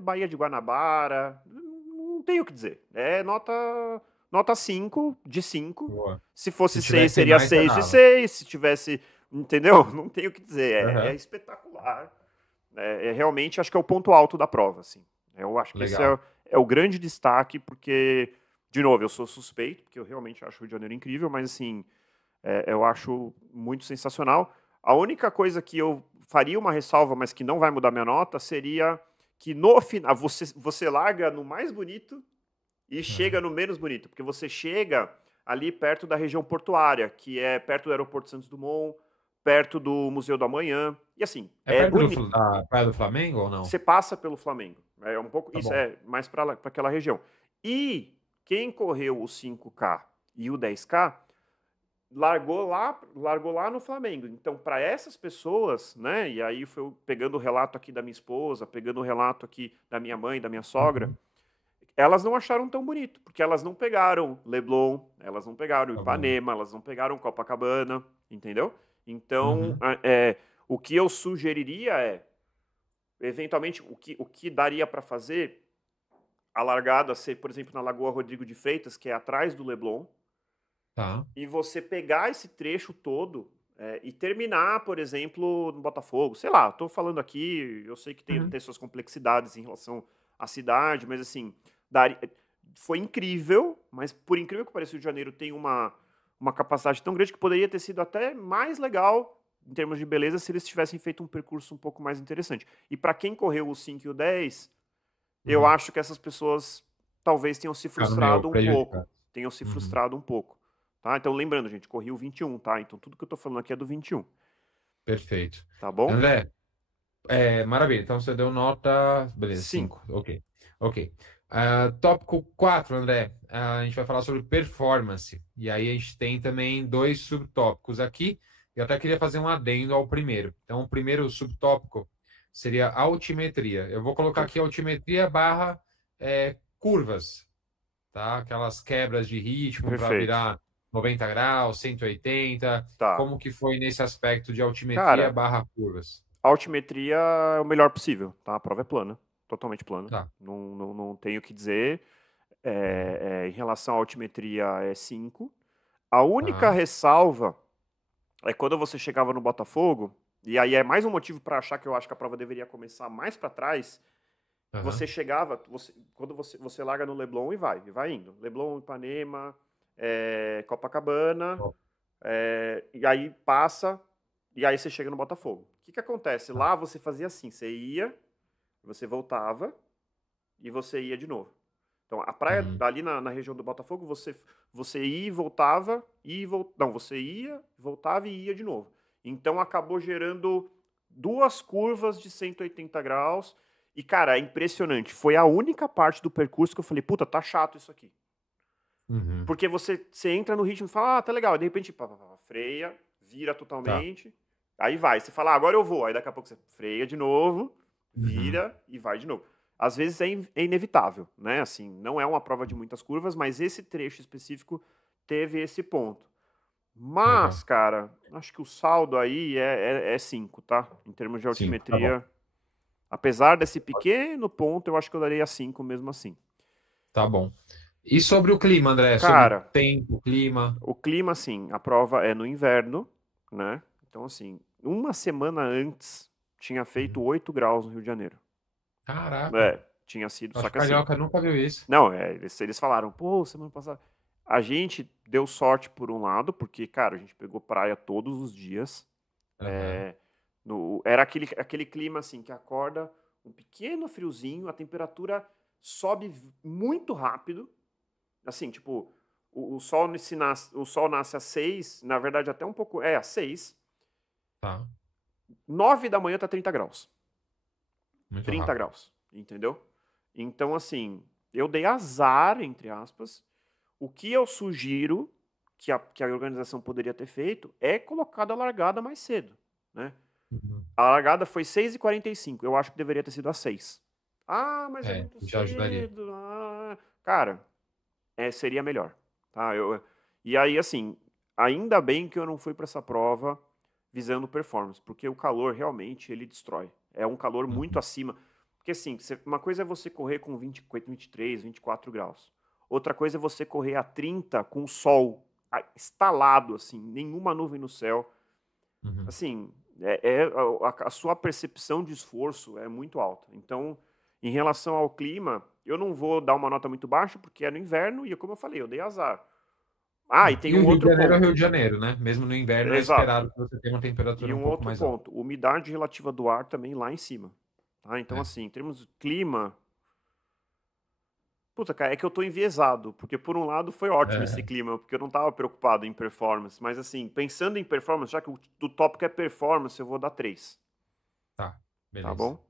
Baía de Guanabara, não tem o que dizer. É nota 5 de 5. Boa. Se fosse Se 6 tivesse seria mais, você 6 de dava. 6. Se tivesse, entendeu? Não tem o que dizer. É Uhum. espetacular. Realmente, acho que é o ponto alto da prova, assim. Eu acho que esse Legal. é o grande destaque, porque, de novo, eu sou suspeito, porque eu realmente acho o Rio de Janeiro incrível, mas, assim, eu acho muito sensacional. A única coisa que eu faria uma ressalva, mas que não vai mudar minha nota, seria que no final você larga no mais bonito e chega no menos bonito, porque você chega ali perto da região portuária, que é perto do Aeroporto Santos Dumont, perto do Museu do Amanhã, e assim, É é perto bonito. da Praia do Flamengo ou não? Você passa pelo Flamengo, é um pouco, Tá isso bom. é mais para aquela região. E quem correu o 5K e o 10K largou lá no Flamengo. Então, para essas pessoas, né? E aí foi pegando o relato aqui da minha esposa, pegando o relato aqui da minha mãe, da minha sogra, Uhum. elas não acharam tão bonito, porque elas não pegaram Leblon, elas não pegaram Tá bom. Ipanema, elas não pegaram Copacabana, entendeu? Então, Uhum. o que eu sugeriria é, eventualmente, o que daria para fazer, a largada ser, por exemplo, na Lagoa Rodrigo de Freitas, que é atrás do Leblon, Tá. e você pegar esse trecho todo e terminar, por exemplo, no Botafogo. Sei lá, estou falando aqui, eu sei que Uhum. tem suas complexidades em relação à cidade, mas assim, daria, foi incrível, mas por incrível que pareça, o Rio de Janeiro tem uma capacidade tão grande que poderia ter sido até mais legal em termos de beleza se eles tivessem feito um percurso um pouco mais interessante. E para quem correu o 5 e o 10, eu Uhum. acho que essas pessoas talvez tenham se Ficaram meio frustrado um pouco. prejudicado. Tenham se Uhum. frustrado um pouco. Tá? Então, lembrando, gente, corri o 21, tá? Então, tudo que eu tô falando aqui é do 21. Perfeito. Tá bom? André, maravilha. Então você deu nota. Beleza, 5. 5. Ok. Ok. Tópico 4, André. A gente vai falar sobre performance. E aí a gente tem também dois subtópicos aqui. Eu até queria fazer um adendo ao primeiro. Então, o primeiro subtópico seria altimetria. Eu vou colocar aqui altimetria barra curvas, tá? Aquelas quebras de ritmo para Perfeito. virar 90 graus, 180. Tá. Como que foi nesse aspecto de altimetria Cara, barra curvas? a altimetria é o melhor possível, tá? A prova é plana. Totalmente plana. Tá. Não tenho o que dizer. Uhum. Em relação à altimetria, é 5. A única Tá. ressalva é quando você chegava no Botafogo, e aí é mais um motivo para achar que eu acho que a prova deveria começar mais para trás. Você Aham. chegava, quando você larga no Leblon e vai indo. Leblon, Ipanema, Copacabana, Ó, e aí passa, e aí você chega no Botafogo. O que acontece? tá. Lá você fazia assim, você ia, você voltava e você ia de novo. Então, a praia, Uhum. ali na região do Botafogo, você ia e voltava, não, você ia, voltava e ia de novo. Então, acabou gerando duas curvas de 180 graus. E, cara, é impressionante. Foi a única parte do percurso que eu falei, puta, tá chato isso aqui. Uhum. Porque você entra no ritmo e fala, ah, tá legal. E de repente, freia, vira Tá. totalmente. Aí vai, você fala, ah, agora eu vou. Aí daqui a pouco você freia de novo, Uhum. vira e vai de novo. Às vezes é inevitável, né? Assim, não é uma prova de muitas curvas, mas esse trecho específico teve esse ponto. Aham. Mas, cara, acho que o saldo aí é 5, tá? Em termos de 5, tá bom. altimetria. Apesar desse pequeno ponto, eu acho que eu daria 5 mesmo assim. Tá bom. E sobre o clima, André? Sobre Cara, tempo, clima? o clima, assim, a prova é no inverno, né? Então, assim, uma semana antes tinha feito Uhum. 8 graus no Rio de Janeiro. Caraca. Tinha sido, só Acho que que assim, Carioca nunca viu isso. não, eles falaram, pô, semana passada. A gente deu sorte por um lado, porque, cara, a gente pegou praia todos os dias. Aham. Era aquele clima assim que acorda um pequeno friozinho, a temperatura sobe muito rápido. Assim, tipo, o sol nasce às 6, na verdade até um pouco, às 6. Tá. 9 da manhã tá 30 graus. Muito 30 rápido. graus, entendeu? Então, assim, eu dei azar, entre aspas. O que eu sugiro que a organização poderia ter feito é colocado a largada mais cedo, né? Uhum. A largada foi 6h45. Eu acho que deveria ter sido às 6. Ah, mas é muito Já ajudaria. cedo. Cara, seria melhor. Tá? E aí, assim, ainda bem que eu não fui para essa prova visando performance, porque o calor realmente ele destrói. É um calor muito Uhum. acima. Porque, assim, uma coisa é você correr com 23, 24 graus. Outra coisa é você correr a 30 com o sol estalado, assim, nenhuma nuvem no céu. Uhum. Assim, a sua percepção de esforço é muito alta. Então, em relação ao clima, eu não vou dar uma nota muito baixa, porque é no inverno e, como eu falei, eu dei azar. Ah, e tem E o um Rio de outro Janeiro é o ponto. Rio de Janeiro, né? Mesmo no inverno é Exato. esperado que você tenha uma E temperatura um um pouco outro mais alta. ponto, umidade relativa do ar também lá em cima. Tá? Então, É. assim, em termos de clima, puta, cara, é que eu tô enviesado, porque por um lado foi ótimo esse É, clima, porque eu não tava preocupado em performance, mas assim, pensando em performance, já que o tópico é performance, eu vou dar 3, tá, tá beleza. bom?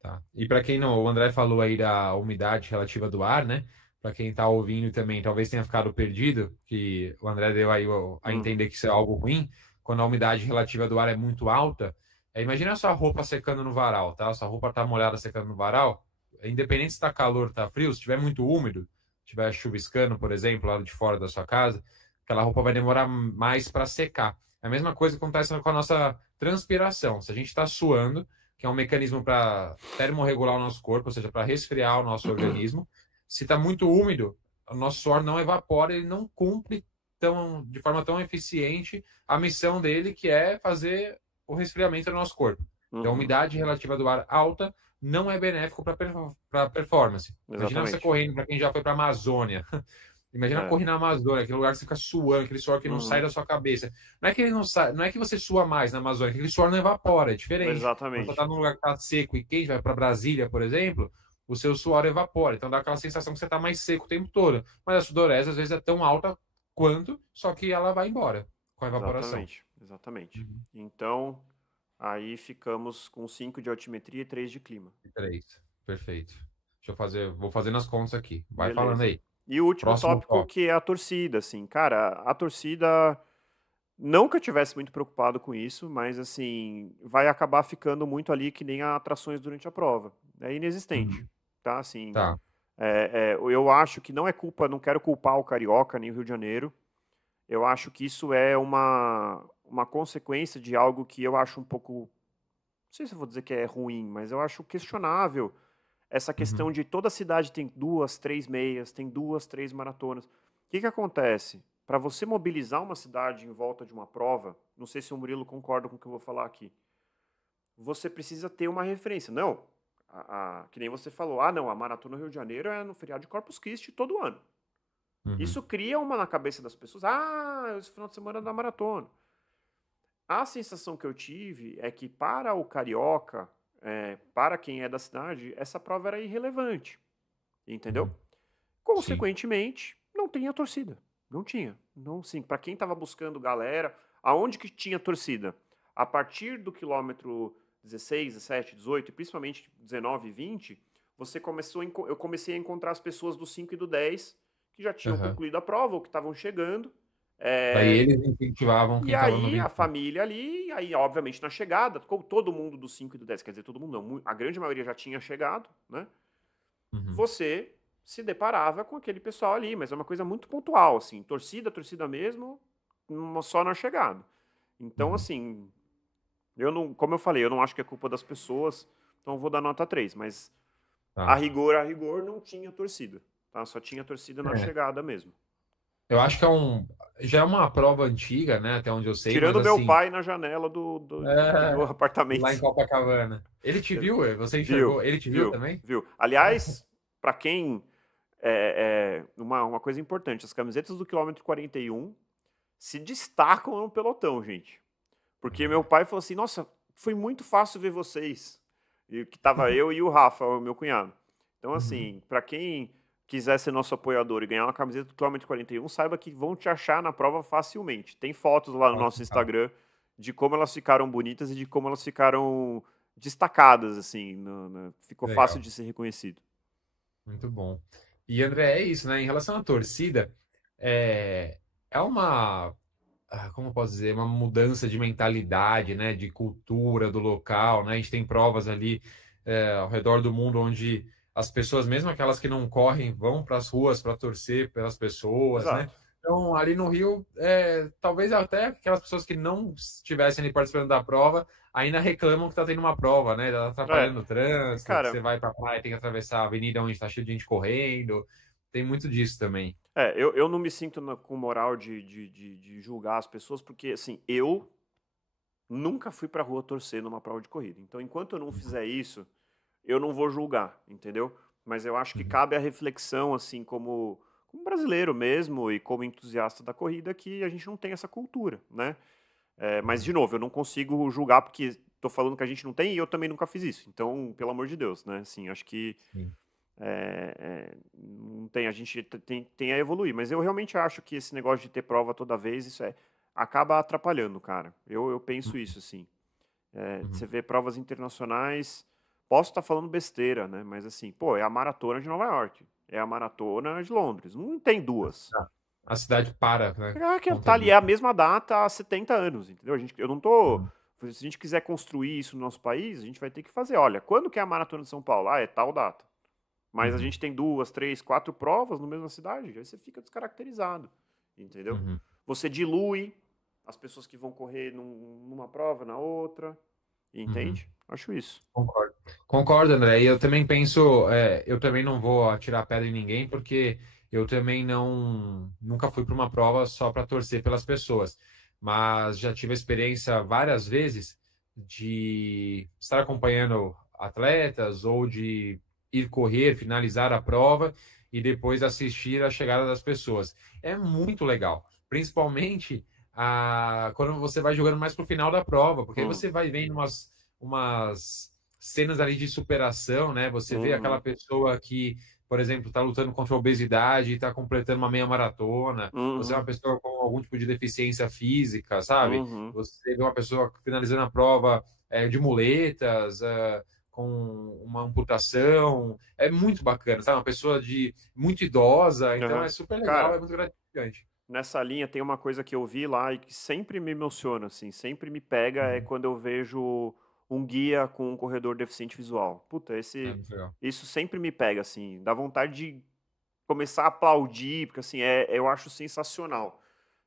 Tá. E para quem não, o André falou aí da umidade relativa do ar, né? Para quem está ouvindo também, talvez tenha ficado perdido, que o André deu aí a Hum, entender que isso é algo ruim, quando a umidade relativa do ar é muito alta. Imagina a sua roupa secando no varal, tá? Sua roupa tá molhada secando no varal, independente se tá calor, tá frio, se estiver muito úmido, estiver chuviscando, por exemplo, lá de fora da sua casa, aquela roupa vai demorar mais para secar. É a mesma coisa que acontece com a nossa transpiração. Se a gente está suando, que é um mecanismo para termorregular o nosso corpo, ou seja, para resfriar o nosso organismo. Se está muito úmido, o nosso suor não evapora, ele não cumpre de forma tão eficiente a missão dele, que é fazer o resfriamento do nosso corpo. Então, a uhum, umidade relativa do ar alta não é benéfico para performance. Imagina você exatamente. correndo, para quem já foi para a Amazônia, imagina É, correr na Amazônia, aquele lugar que você fica suando, aquele suor que não sai uhum, da sua cabeça. Não é que ele não sai, não é que você sua mais na Amazônia, é que aquele suor não evapora, é diferente. Quando você está exatamente. num lugar que está seco e quente, vai para Brasília, por exemplo, o seu suor evapora. Então dá aquela sensação que você está mais seco o tempo todo. Mas a sudorese às vezes é tão alta quanto, só que ela vai embora com a evaporação. Exatamente, exatamente. Uhum. Então, aí ficamos com 5 de altimetria e 3 de clima. Três. Perfeito. Deixa eu fazer, vou fazendo as contas aqui. Vai falando Beleza. aí. E o último Próximo tópico tópico. que é a torcida, assim, cara, a torcida, não que eu tivesse muito preocupado com isso, mas assim, vai acabar ficando muito ali que nem atrações durante a prova. É inexistente, Uhum. tá? Assim, Tá. eu acho que não é culpa, não quero culpar o Carioca nem o Rio de Janeiro. Eu acho que isso é uma consequência de algo que eu acho um pouco, não sei se eu vou dizer que é ruim, mas eu acho questionável essa questão Uhum. de toda cidade tem 2, 3 meias, tem 2, 3 maratonas. O que que acontece? Para você mobilizar uma cidade em volta de uma prova, não sei se o Murilo concorda com o que eu vou falar aqui, você precisa ter uma referência. Não, que nem você falou, ah não, a Maratona Rio de Janeiro é no feriado de Corpus Christi todo ano. Uhum. Isso cria uma na cabeça das pessoas, ah, esse final de semana é da maratona. A sensação que eu tive é que para o carioca, para quem é da cidade, essa prova era irrelevante, entendeu? Uhum. Sim. Consequentemente, não tinha torcida. Não tinha. Não, sim. Para quem estava buscando galera, aonde que tinha torcida? A partir do quilômetro 16, 17, 18 e principalmente 19 e 20, eu comecei a encontrar as pessoas do 5 e do 10 que já tinham Aham. concluído a prova ou que estavam chegando. Daí É, eles incentivavam e quem estava no aí a 25. família ali, e aí obviamente na chegada, como todo mundo do 5 e do 10, quer dizer, todo mundo não, a grande maioria já tinha chegado, né? Uhum. Você se deparava com aquele pessoal ali, mas é uma coisa muito pontual, assim, torcida mesmo, só na chegada. Então, Uhum. assim, eu não, como eu falei, eu não acho que é culpa das pessoas, então eu vou dar nota 3, mas Tá. a rigor não tinha torcida, tá? Só tinha torcida na É, chegada mesmo. eu acho que já é uma prova antiga, né? Até onde eu sei, mas Tirando meu assim, pai na janela do meu é, lá em apartamento. Copacabana. Ele te viu? Você Viu, enxergou? Ele te viu viu, também? viu. Aliás, para quem. Uma coisa importante: as camisetas do quilômetro 41 se destacam no pelotão, gente. Porque meu pai falou assim: nossa, foi muito fácil ver vocês. E que tava eu e o Rafa, o meu cunhado. Então, Uhum. assim, para quem quiser ser nosso apoiador e ganhar uma camiseta do quilômetro 41, saiba que vão te achar na prova facilmente. Tem fotos lá no nosso Ótimo, tá. Instagram de como elas ficaram bonitas e de como elas ficaram destacadas, assim. Ficou fácil Legal. de ser reconhecido. Muito bom. E André, é isso, né? Em relação à torcida, é, é uma, como eu posso dizer, uma mudança de mentalidade, né? De cultura do local, né? A gente tem provas ali ao redor do mundo onde as pessoas, mesmo aquelas que não correm, vão para as ruas para torcer pelas pessoas, né? Exato. Então, ali no Rio, talvez até aquelas pessoas que não estivessem ali participando da prova ainda reclamam que está tendo uma prova, né? Tá É, atrapalhando o trânsito, que cara, você vai para a praia e tem que atravessar a avenida onde está cheio de gente correndo. Tem muito disso também. eu não me sinto com moral de julgar as pessoas, porque, assim, eu nunca fui pra rua torcer numa prova de corrida. Então, enquanto eu não fizer isso, eu não vou julgar, entendeu? Mas eu acho que Uhum. cabe a reflexão, assim, como brasileiro mesmo e como entusiasta da corrida, que a gente não tem essa cultura, né? Mas, de novo, eu não consigo julgar porque tô falando que a gente não tem e eu também nunca fiz isso. Então, pelo amor de Deus, né? Assim, acho que Sim. não tem, a gente tem a evoluir. Mas eu realmente acho que esse negócio de ter prova toda vez, isso acaba atrapalhando, cara. Eu penso isso, assim. Uhum. Você vê provas internacionais, posso estar falando besteira, né? Mas assim, pô, é a maratona de Nova York, é a maratona de Londres, não tem duas. A cidade para, né? Que Conta tá ali, disso. é a mesma data há 70 anos, entendeu? Eu não tô. Uhum. Se a gente quiser construir isso no nosso país, a gente vai ter que fazer. Olha, quando que é a maratona de São Paulo? Ah, é tal data. Mas a Uhum. gente tem 2, 3, 4 provas na mesma cidade, aí você fica descaracterizado, entendeu? Uhum. Você dilui as pessoas que vão correr numa prova, na outra, Uhum. entende? Acho isso. Concordo. Concordo, André. E eu também penso, eu também não vou atirar pedra em ninguém, porque eu também nunca fui para uma prova só para torcer pelas pessoas. Mas já tive a experiência várias vezes de estar acompanhando atletas ou de ir correr, finalizar a prova e depois assistir a chegada das pessoas. É muito legal, principalmente quando você vai jogando mais pro final da prova, porque aí Hum, você vai vendo umas cenas ali de superação, né? Você vê aquela uhum, pessoa que, por exemplo, está lutando contra a obesidade e está completando uma meia maratona. Você é uma uhum, pessoa com algum tipo de deficiência física, sabe? uhum, Você vê uma pessoa finalizando a prova de muletas, com uma amputação. É muito bacana, sabe? Uma pessoa muito idosa. Então é aham. super legal, é Cara, muito gratificante. nessa linha tem uma coisa que eu vi lá e que sempre me emociona, assim, sempre me pega, é Uhum. quando eu vejo um guia com um corredor deficiente visual. Puta, É muito legal. isso sempre me pega, assim, dá vontade de começar a aplaudir, porque assim, eu acho sensacional.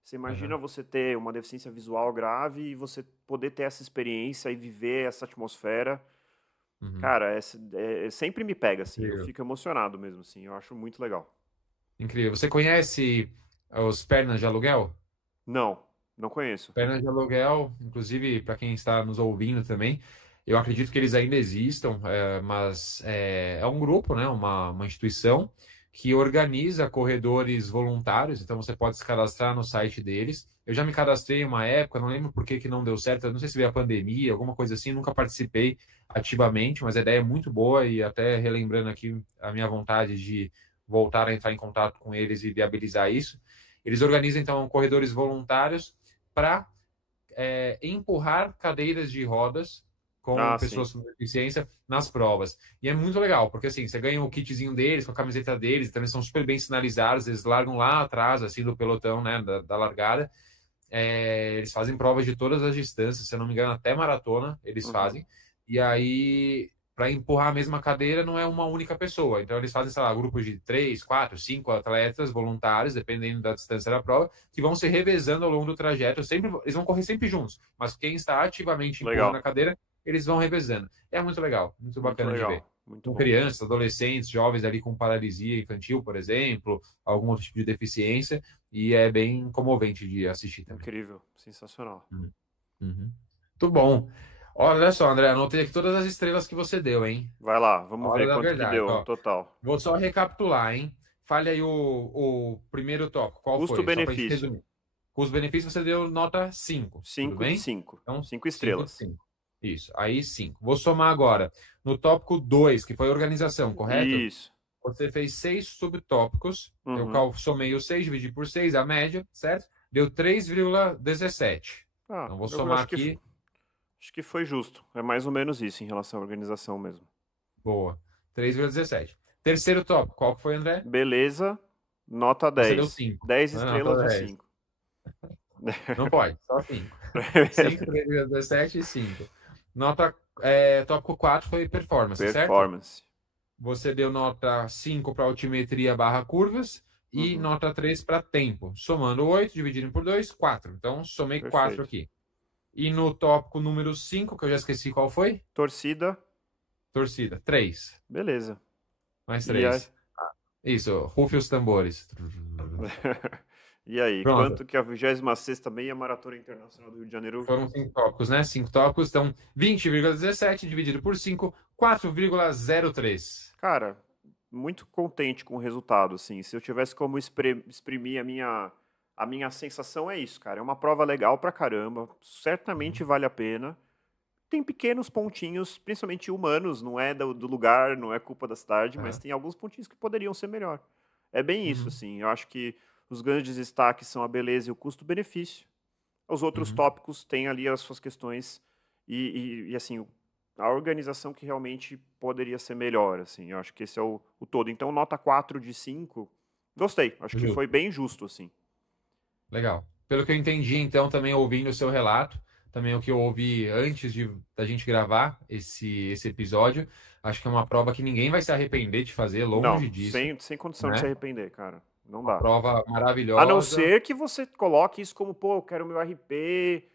Você imagina Uhum. você ter uma deficiência visual grave e você poder ter essa experiência e viver essa atmosfera. Uhum. Cara, sempre me pega, assim, eu Incrível. fico emocionado mesmo, assim, eu acho muito legal. Incrível. Você conhece os Pernas de Aluguel? Não, não conheço. Pernas de Aluguel, inclusive para quem está nos ouvindo também, eu acredito que eles ainda existam, mas é um grupo, né, uma instituição que organiza corredores voluntários, então você pode se cadastrar no site deles. Eu já me cadastrei em uma época, não lembro por que que não deu certo, eu não sei se veio a pandemia, alguma coisa assim, nunca participei ativamente, mas a ideia é muito boa e até relembrando aqui a minha vontade de voltar a entrar em contato com eles e viabilizar isso. Eles organizam, então, corredores voluntários para empurrar cadeiras de rodas com Ah, sim. pessoas com deficiência nas provas. E é muito legal, porque assim, você ganha o kitzinho deles, com a camiseta deles, também são super bem sinalizados, eles largam lá atrás, assim, do pelotão, né, da largada. Eles fazem provas de todas as distâncias, se eu não me engano, até maratona eles Uhum, fazem. E aí, para empurrar a mesma cadeira, não é uma única pessoa. Então, eles fazem, sei lá, grupos de 3, 4, 5 atletas voluntários, dependendo da distância da prova, que vão se revezando ao longo do trajeto. Eles vão correr sempre juntos, mas quem está ativamente empurrando a legal, cadeira, eles vão revezando. É muito legal, muito muito bacana de ver. legal, muito Com bom. crianças, adolescentes, jovens ali com paralisia infantil, por exemplo, algum outro tipo de deficiência, e é bem comovente de assistir também. Incrível, sensacional. Uhum. Uhum. Muito bom. Olha só, André, anotei aqui todas as estrelas que você deu, hein? Vai lá, vamos Hora ver da quanto que verdade, deu no ó. total. Vou só recapitular, hein? Fale aí o primeiro tópico. Qual foi? Só para a gente Custo-benefício, resumir. Com os benefícios você deu nota 5, tudo 5 de bem? 5, Então, 5 5 de estrelas. 5. Isso, aí 5. Vou somar agora. No tópico 2, que foi organização, correto? Isso. Você fez 6 subtópicos. Eu Uhum. somei os 6, dividi por 6, a média, certo? Deu 3,17. Ah, Então, vou eu somar aqui. acho que foi justo. É mais ou menos isso em relação à organização mesmo. Boa. 3,17. Terceiro tópico, qual que foi, André? Beleza, nota Você deu 10. 5. 10 Não, nota estrelas de 10. 5. Não pode, só 5. 5, 3,17 e 5. Nota, tópico 4 foi performance, certo? Performance. Você deu nota 5 para altimetria barra curvas e Uhum. nota 3 para tempo. Somando 8, dividido por 2, 4. Então, somei 4 Perfeito. aqui. E no tópico número 5, que eu já esqueci qual foi? Torcida, Torcida, 3. beleza. Mais E aí? 3. Isso, rufe os tambores. E aí, Pronto. quanto que a 26ª Meia Maratona Internacional do Rio de Janeiro? Foram 5 tópicos, né? 5 tópicos, então 20,17 dividido por 5, 4,03. Cara, muito contente com o resultado, assim. Se eu tivesse como exprimir a minha sensação é isso, cara. É uma prova legal pra caramba, certamente vale a pena. Tem pequenos pontinhos, principalmente humanos, não é do lugar, não é culpa da cidade, mas Aham. tem alguns pontinhos que poderiam ser melhor. É bem isso, Uhum. assim. Eu acho que os grandes destaques são a beleza e o custo-benefício. Os outros Uhum. tópicos têm ali as suas questões e, assim, a organização que realmente poderia ser melhor, assim. Eu acho que esse é o todo. Então, nota 4 de 5, gostei. Acho que foi Justo. bem justo, assim. Legal. Pelo que eu entendi, então, também ouvindo o seu relato, também o que eu ouvi antes da gente gravar esse episódio, acho que é uma prova que ninguém vai se arrepender de fazer, Não, longe disso, sem condição de se né? arrepender, cara. Não Uma dá. prova A não maravilhosa. ser que você coloque isso como, pô, eu quero meu RP.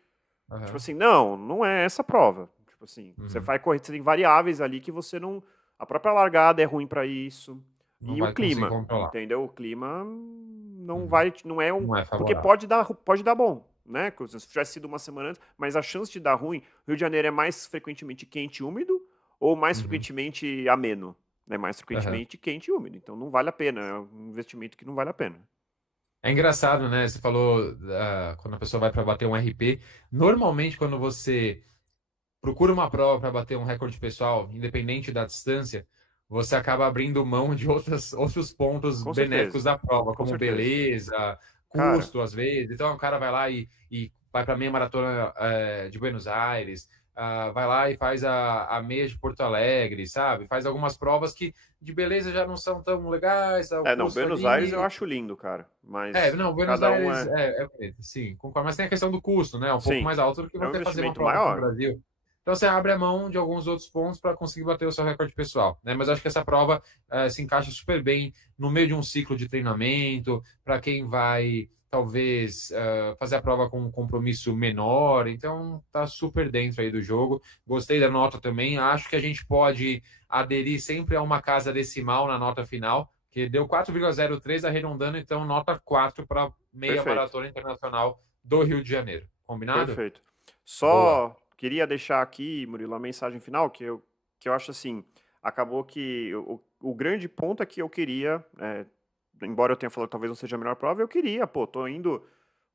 Tipo Aham. assim, não, não é essa prova. Tipo assim, você Uhum. vai correr, você tem variáveis ali que você não. A própria largada é ruim pra isso. Não E o vai conseguir clima, controlar. entendeu? O clima não Uhum. vai, não é um. Não é Porque favorável. pode dar bom, né? Se tivesse sido uma semana antes, mas a chance de dar ruim, Rio de Janeiro é mais frequentemente quente e úmido ou mais Uhum. frequentemente ameno? É mais Aham. frequentemente quente e úmido. Então não vale a pena, é um investimento que não vale a pena. É engraçado, né? Você falou quando a pessoa vai para bater um RP. Normalmente, quando você procura uma prova para bater um recorde pessoal, independente da distância, você acaba abrindo mão de outros pontos Com benéficos certeza. da prova, Com como certeza. beleza, Cara, custo, às vezes. Então, o cara vai lá e vai para a meia maratona de Buenos Aires, vai lá e faz a meia de Porto Alegre, sabe? Faz algumas provas que de beleza já não são tão legais, o não, custo Buenos Aires eu ali. acho lindo, cara. Mas Não, Buenos cada um Aires é. é bonito, sim, concordo. Mas tem a questão do custo, né? Um pouco Sim, mais alto do que é um você fazer uma investimento prova aqui no maior. Brasil. Então você abre a mão de alguns outros pontos para conseguir bater o seu recorde pessoal, né? Mas eu acho que essa prova se encaixa super bem no meio de um ciclo de treinamento, para quem vai talvez fazer a prova com um compromisso menor. Então tá super dentro aí do jogo. Gostei da nota também. Acho que a gente pode aderir sempre a uma casa decimal na nota final, que deu 4,03 arredondando, então nota 4 para meia Perfeito, maratona internacional do Rio de Janeiro. Combinado? perfeito. Boa. Só queria deixar aqui, Murilo, a mensagem final, que eu acho assim, acabou que o grande ponto é que eu queria, embora eu tenha falado que talvez não seja a melhor prova, eu queria, pô, tô indo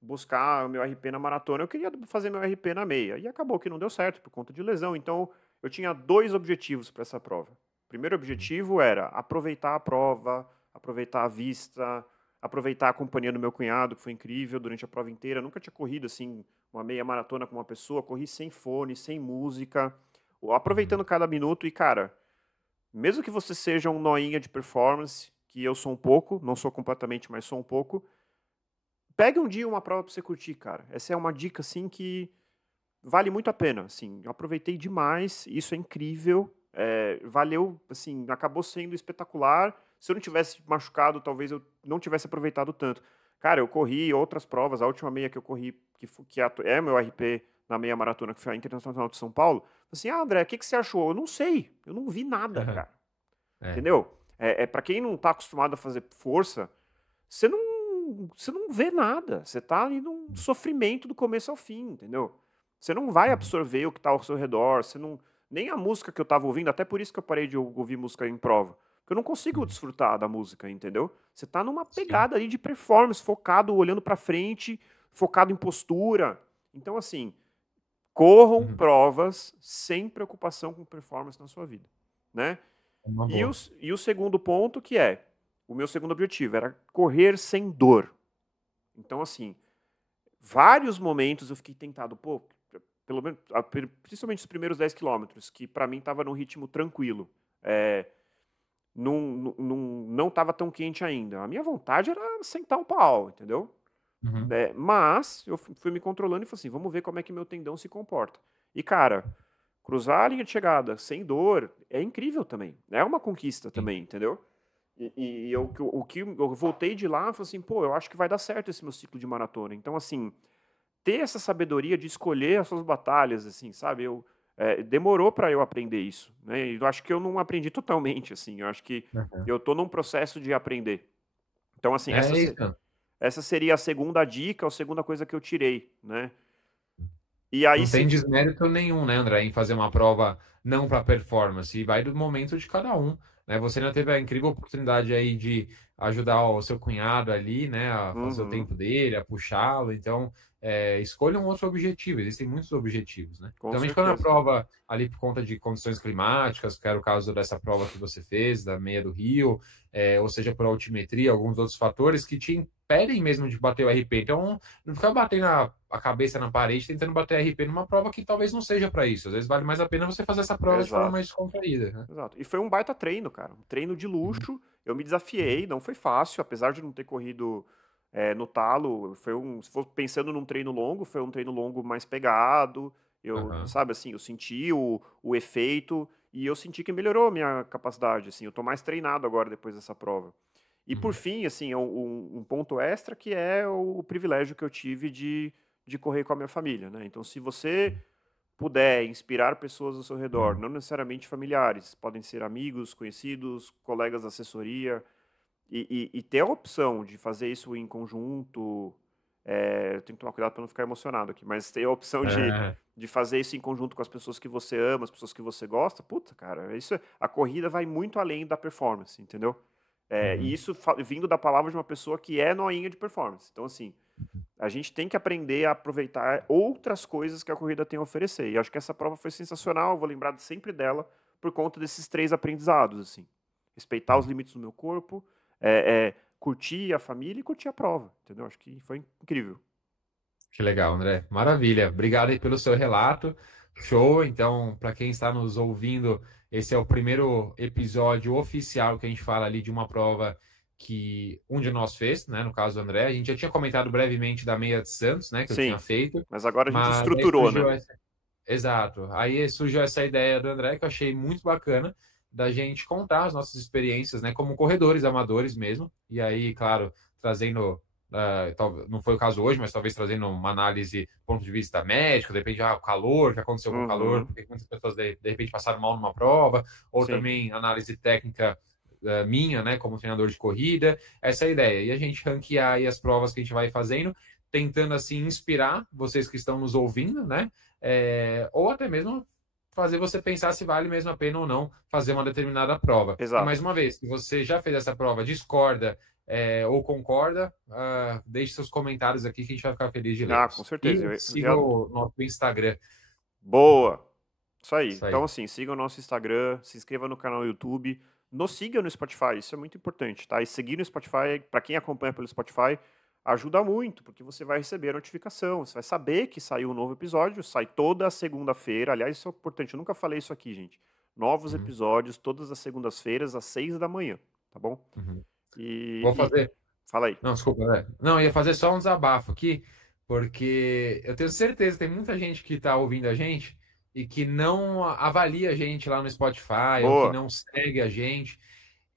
buscar o meu RP na maratona, eu queria fazer meu RP na meia. E acabou que não deu certo por conta de lesão. Então, eu tinha dois objetivos para essa prova. O primeiro objetivo era aproveitar a prova, aproveitar a vista, aproveitar a companhia do meu cunhado, que foi incrível durante a prova inteira. Eu nunca tinha corrido assim uma meia maratona com uma pessoa, corri sem fone, sem música, Uhum. aproveitando cada minuto e, cara, mesmo que você seja um noinha de performance, que eu sou um pouco, não sou completamente, mas sou um pouco, pega um dia uma prova pra você curtir, cara. Essa é uma dica, assim, que vale muito a pena, assim. Eu aproveitei demais, isso é incrível. Valeu, assim, acabou sendo espetacular. Se eu não tivesse machucado, talvez eu não tivesse aproveitado tanto. Cara, eu corri outras provas, a última meia que eu corri, é meu RP na meia maratona, que foi a Internacional de São Paulo. Assim, André, o que, que você achou? Eu não sei, eu não vi nada, cara. É. Entendeu? Para quem não tá acostumado a fazer força, você não vê nada. Você tá ali num sofrimento do começo ao fim, entendeu? Você não vai Uhum. absorver o que tá ao seu redor, você não, nem a música que eu tava ouvindo, até por isso que eu parei de ouvir música em prova. Porque eu não consigo Uhum. desfrutar da música, entendeu? Você tá numa Sim. pegada ali de performance, focado, olhando pra frente, focado em postura. Então, assim, corram Uhum. provas sem preocupação com performance na sua vida, né? É uma E o, boa. e o segundo ponto, que é o meu segundo objetivo, era correr sem dor. Então, assim, vários momentos eu fiquei tentado, pô, pelo menos, principalmente os primeiros 10 quilômetros, que para mim estava num ritmo tranquilo. É, não estava tão quente ainda. A minha vontade era sentar o pau, entendeu? Uhum. Mas eu fui me controlando e falei assim, vamos ver como é que meu tendão se comporta. E, cara, cruzar a linha de chegada sem dor é incrível também. É uma conquista Sim. também, entendeu? O que eu voltei de lá, falei assim, pô, eu acho que vai dar certo esse meu ciclo de maratona. Então, assim, ter essa sabedoria de escolher as suas batalhas, assim, sabe? Demorou para eu aprender isso, né? E eu acho que eu não aprendi totalmente, assim. Eu acho que Uhum. eu tô num processo de aprender. Então, assim, É isso. essa seria a segunda dica, a segunda coisa que eu tirei, né? E aí, Não tem desmérito nenhum, né, André, em fazer uma prova não para performance. E vai do momento de cada um. né? Você ainda teve a incrível oportunidade aí de ajudar o seu cunhado ali, né, a fazer o tempo dele, a puxá-lo. Então, escolha um outro objetivo. Existem muitos objetivos, né? Com Principalmente quando a certeza. prova ali por conta de condições climáticas, que era o caso dessa prova que você fez, da meia do Rio, ou seja, por altimetria, alguns outros fatores que te impedem mesmo de bater o RP. Então, não ficar batendo a cabeça na parede tentando bater RP numa prova que talvez não seja para isso. Às vezes vale mais a pena você fazer essa prova de forma Exato. mais descontraída, né? Exato. E foi um baita treino, cara. Um treino de luxo. Eu me desafiei, não foi fácil, apesar de não ter corrido no talo. Se for pensando num treino longo, foi um treino longo mais pegado. Eu, Uhum. sabe, assim, eu senti o efeito e eu senti que melhorou a minha capacidade, assim. Eu tô mais treinado agora depois dessa prova. E por Uhum. fim, assim, um ponto extra que é o privilégio que eu tive de correr com a minha família, né? Então, se você puder inspirar pessoas ao seu redor, não necessariamente familiares, podem ser amigos, conhecidos, colegas da assessoria, e ter a opção de fazer isso em conjunto, eu tenho que tomar cuidado para não ficar emocionado aqui, mas ter a opção É. de fazer isso em conjunto com as pessoas que você ama, as pessoas que você gosta, puta, cara, a corrida vai muito além da performance, entendeu? E Uhum. isso vindo da palavra de uma pessoa que é noinha de performance. Então, assim, a gente tem que aprender a aproveitar outras coisas que a corrida tem a oferecer. E acho que essa prova foi sensacional, vou lembrar sempre dela por conta desses 3 aprendizados, assim. Respeitar os limites do meu corpo, curtir a família e curtir a prova, entendeu? Acho que foi incrível. Que legal, André. Maravilha. Obrigado aí pelo seu relato. Show. Então, para quem está nos ouvindo, esse é o primeiro episódio oficial que a gente fala ali de uma prova que um de nós fez, né? No caso do André. A gente já tinha comentado brevemente da meia de Santos, né? Que eu tinha Sim, feito, mas agora a gente mas aí estruturou, surgiu né? essa. Exato. Aí surgiu essa ideia do André que eu achei muito bacana da gente contar as nossas experiências, né? Como corredores amadores mesmo. E aí, claro, trazendo não foi o caso hoje, mas talvez trazendo uma análise do ponto de vista médico, de repente, o calor, o que aconteceu com o calor, Uhum, porque muitas pessoas de repente passaram mal numa prova, ou sim, também análise técnica minha, né, como treinador de corrida, essa é a ideia. E a gente ranquear aí as provas que a gente vai fazendo, tentando assim inspirar vocês que estão nos ouvindo, né, ou até mesmo fazer você pensar se vale mesmo a pena ou não fazer uma determinada prova. E mais exato. uma vez, se você já fez essa prova, discorda, ou concorda, deixe seus comentários aqui que a gente vai ficar feliz de Ah, com lê-los. certeza. E siga o nosso Instagram. Boa! Isso aí. Isso Então, aí. assim, siga o nosso Instagram, se inscreva no canal do YouTube, nos siga no Spotify, isso é muito importante, tá? E seguir no Spotify, para quem acompanha pelo Spotify, ajuda muito, porque você vai receber a notificação, você vai saber que saiu um novo episódio, sai toda segunda-feira. Aliás, isso é importante, eu nunca falei isso aqui, gente. Novos Uhum, episódios todas as segundas-feiras, às 6 da manhã, tá bom? uhum. Vou E fazer. fala aí. Não, desculpa, né? Não, eu ia fazer só um desabafo aqui, porque eu tenho certeza que tem muita gente que está ouvindo a gente e que não avalia a gente lá no Spotify ou que Boa. não segue a gente.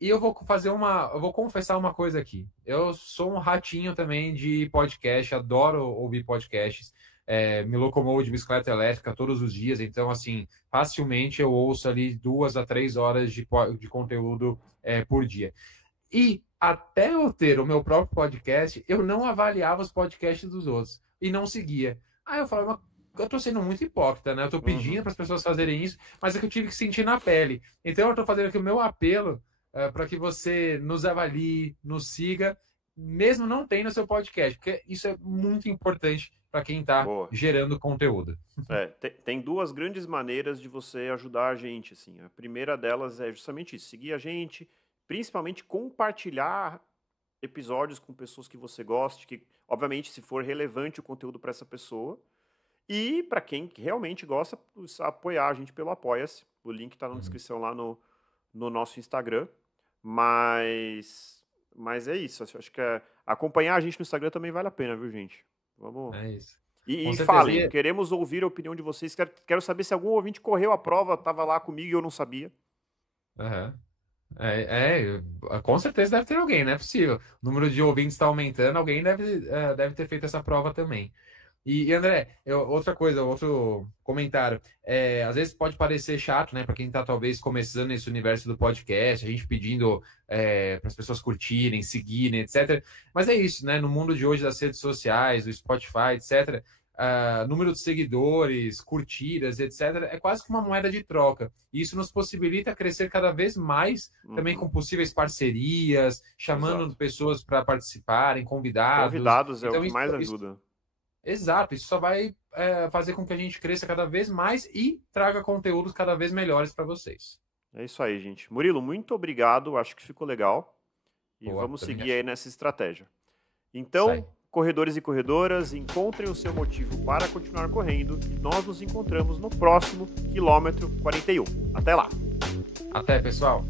E eu vou confessar uma coisa aqui. Eu sou um ratinho também de podcast, adoro ouvir podcasts. Me locomovo de bicicleta elétrica todos os dias, então, assim, facilmente eu ouço ali 2 a 3 horas de conteúdo por dia. E até eu ter o meu próprio podcast, eu não avaliava os podcasts dos outros e não seguia. Aí eu falava, eu tô sendo muito hipócrita, né? Eu tô pedindo Uhum. para as pessoas fazerem isso, mas é que eu tive que sentir na pele. Então eu tô fazendo aqui o meu apelo para que você nos avalie, nos siga, mesmo não tendo seu podcast, porque isso é muito importante para quem está Boa. gerando conteúdo. Tem 2 grandes maneiras de você ajudar a gente, assim. A primeira delas é justamente isso, seguir a gente, principalmente compartilhar episódios com pessoas que você goste, que, obviamente, se for relevante o conteúdo para essa pessoa. E para quem realmente gosta, apoiar a gente pelo Apoia-se. O link está na Uhum. descrição lá no nosso Instagram. Mas é isso. Acho que acompanhar a gente no Instagram também vale a pena, viu, gente? Vamos. É isso. Com E certeza. falem, queremos ouvir a opinião de vocês. Quero saber se algum ouvinte correu a prova, estava lá comigo e eu não sabia. Aham. Com certeza deve ter alguém, não é possível. O número de ouvintes está aumentando, alguém deve ter feito essa prova também. E André, outra coisa, outro comentário. Às vezes pode parecer chato, né, para quem está talvez começando esse universo do podcast, a gente pedindo para as pessoas curtirem, seguirem, etc. Mas é isso, né? No mundo de hoje das redes sociais, do Spotify, etc. número de seguidores, curtidas, etc., é quase que uma moeda de troca. E isso nos possibilita crescer cada vez mais, também com possíveis parcerias, chamando pessoas para participarem, convidados. Convidados é então, o que mais ajuda. Exato, isso só vai fazer com que a gente cresça cada vez mais e traga conteúdos cada vez melhores para vocês. É isso aí, gente. Murilo, muito obrigado, acho que ficou legal. E Boa, vamos seguir acho. aí nessa estratégia. Então, corredores e corredoras, encontrem o seu motivo para continuar correndo e nós nos encontramos no próximo quilômetro 41. Até lá! Até, pessoal!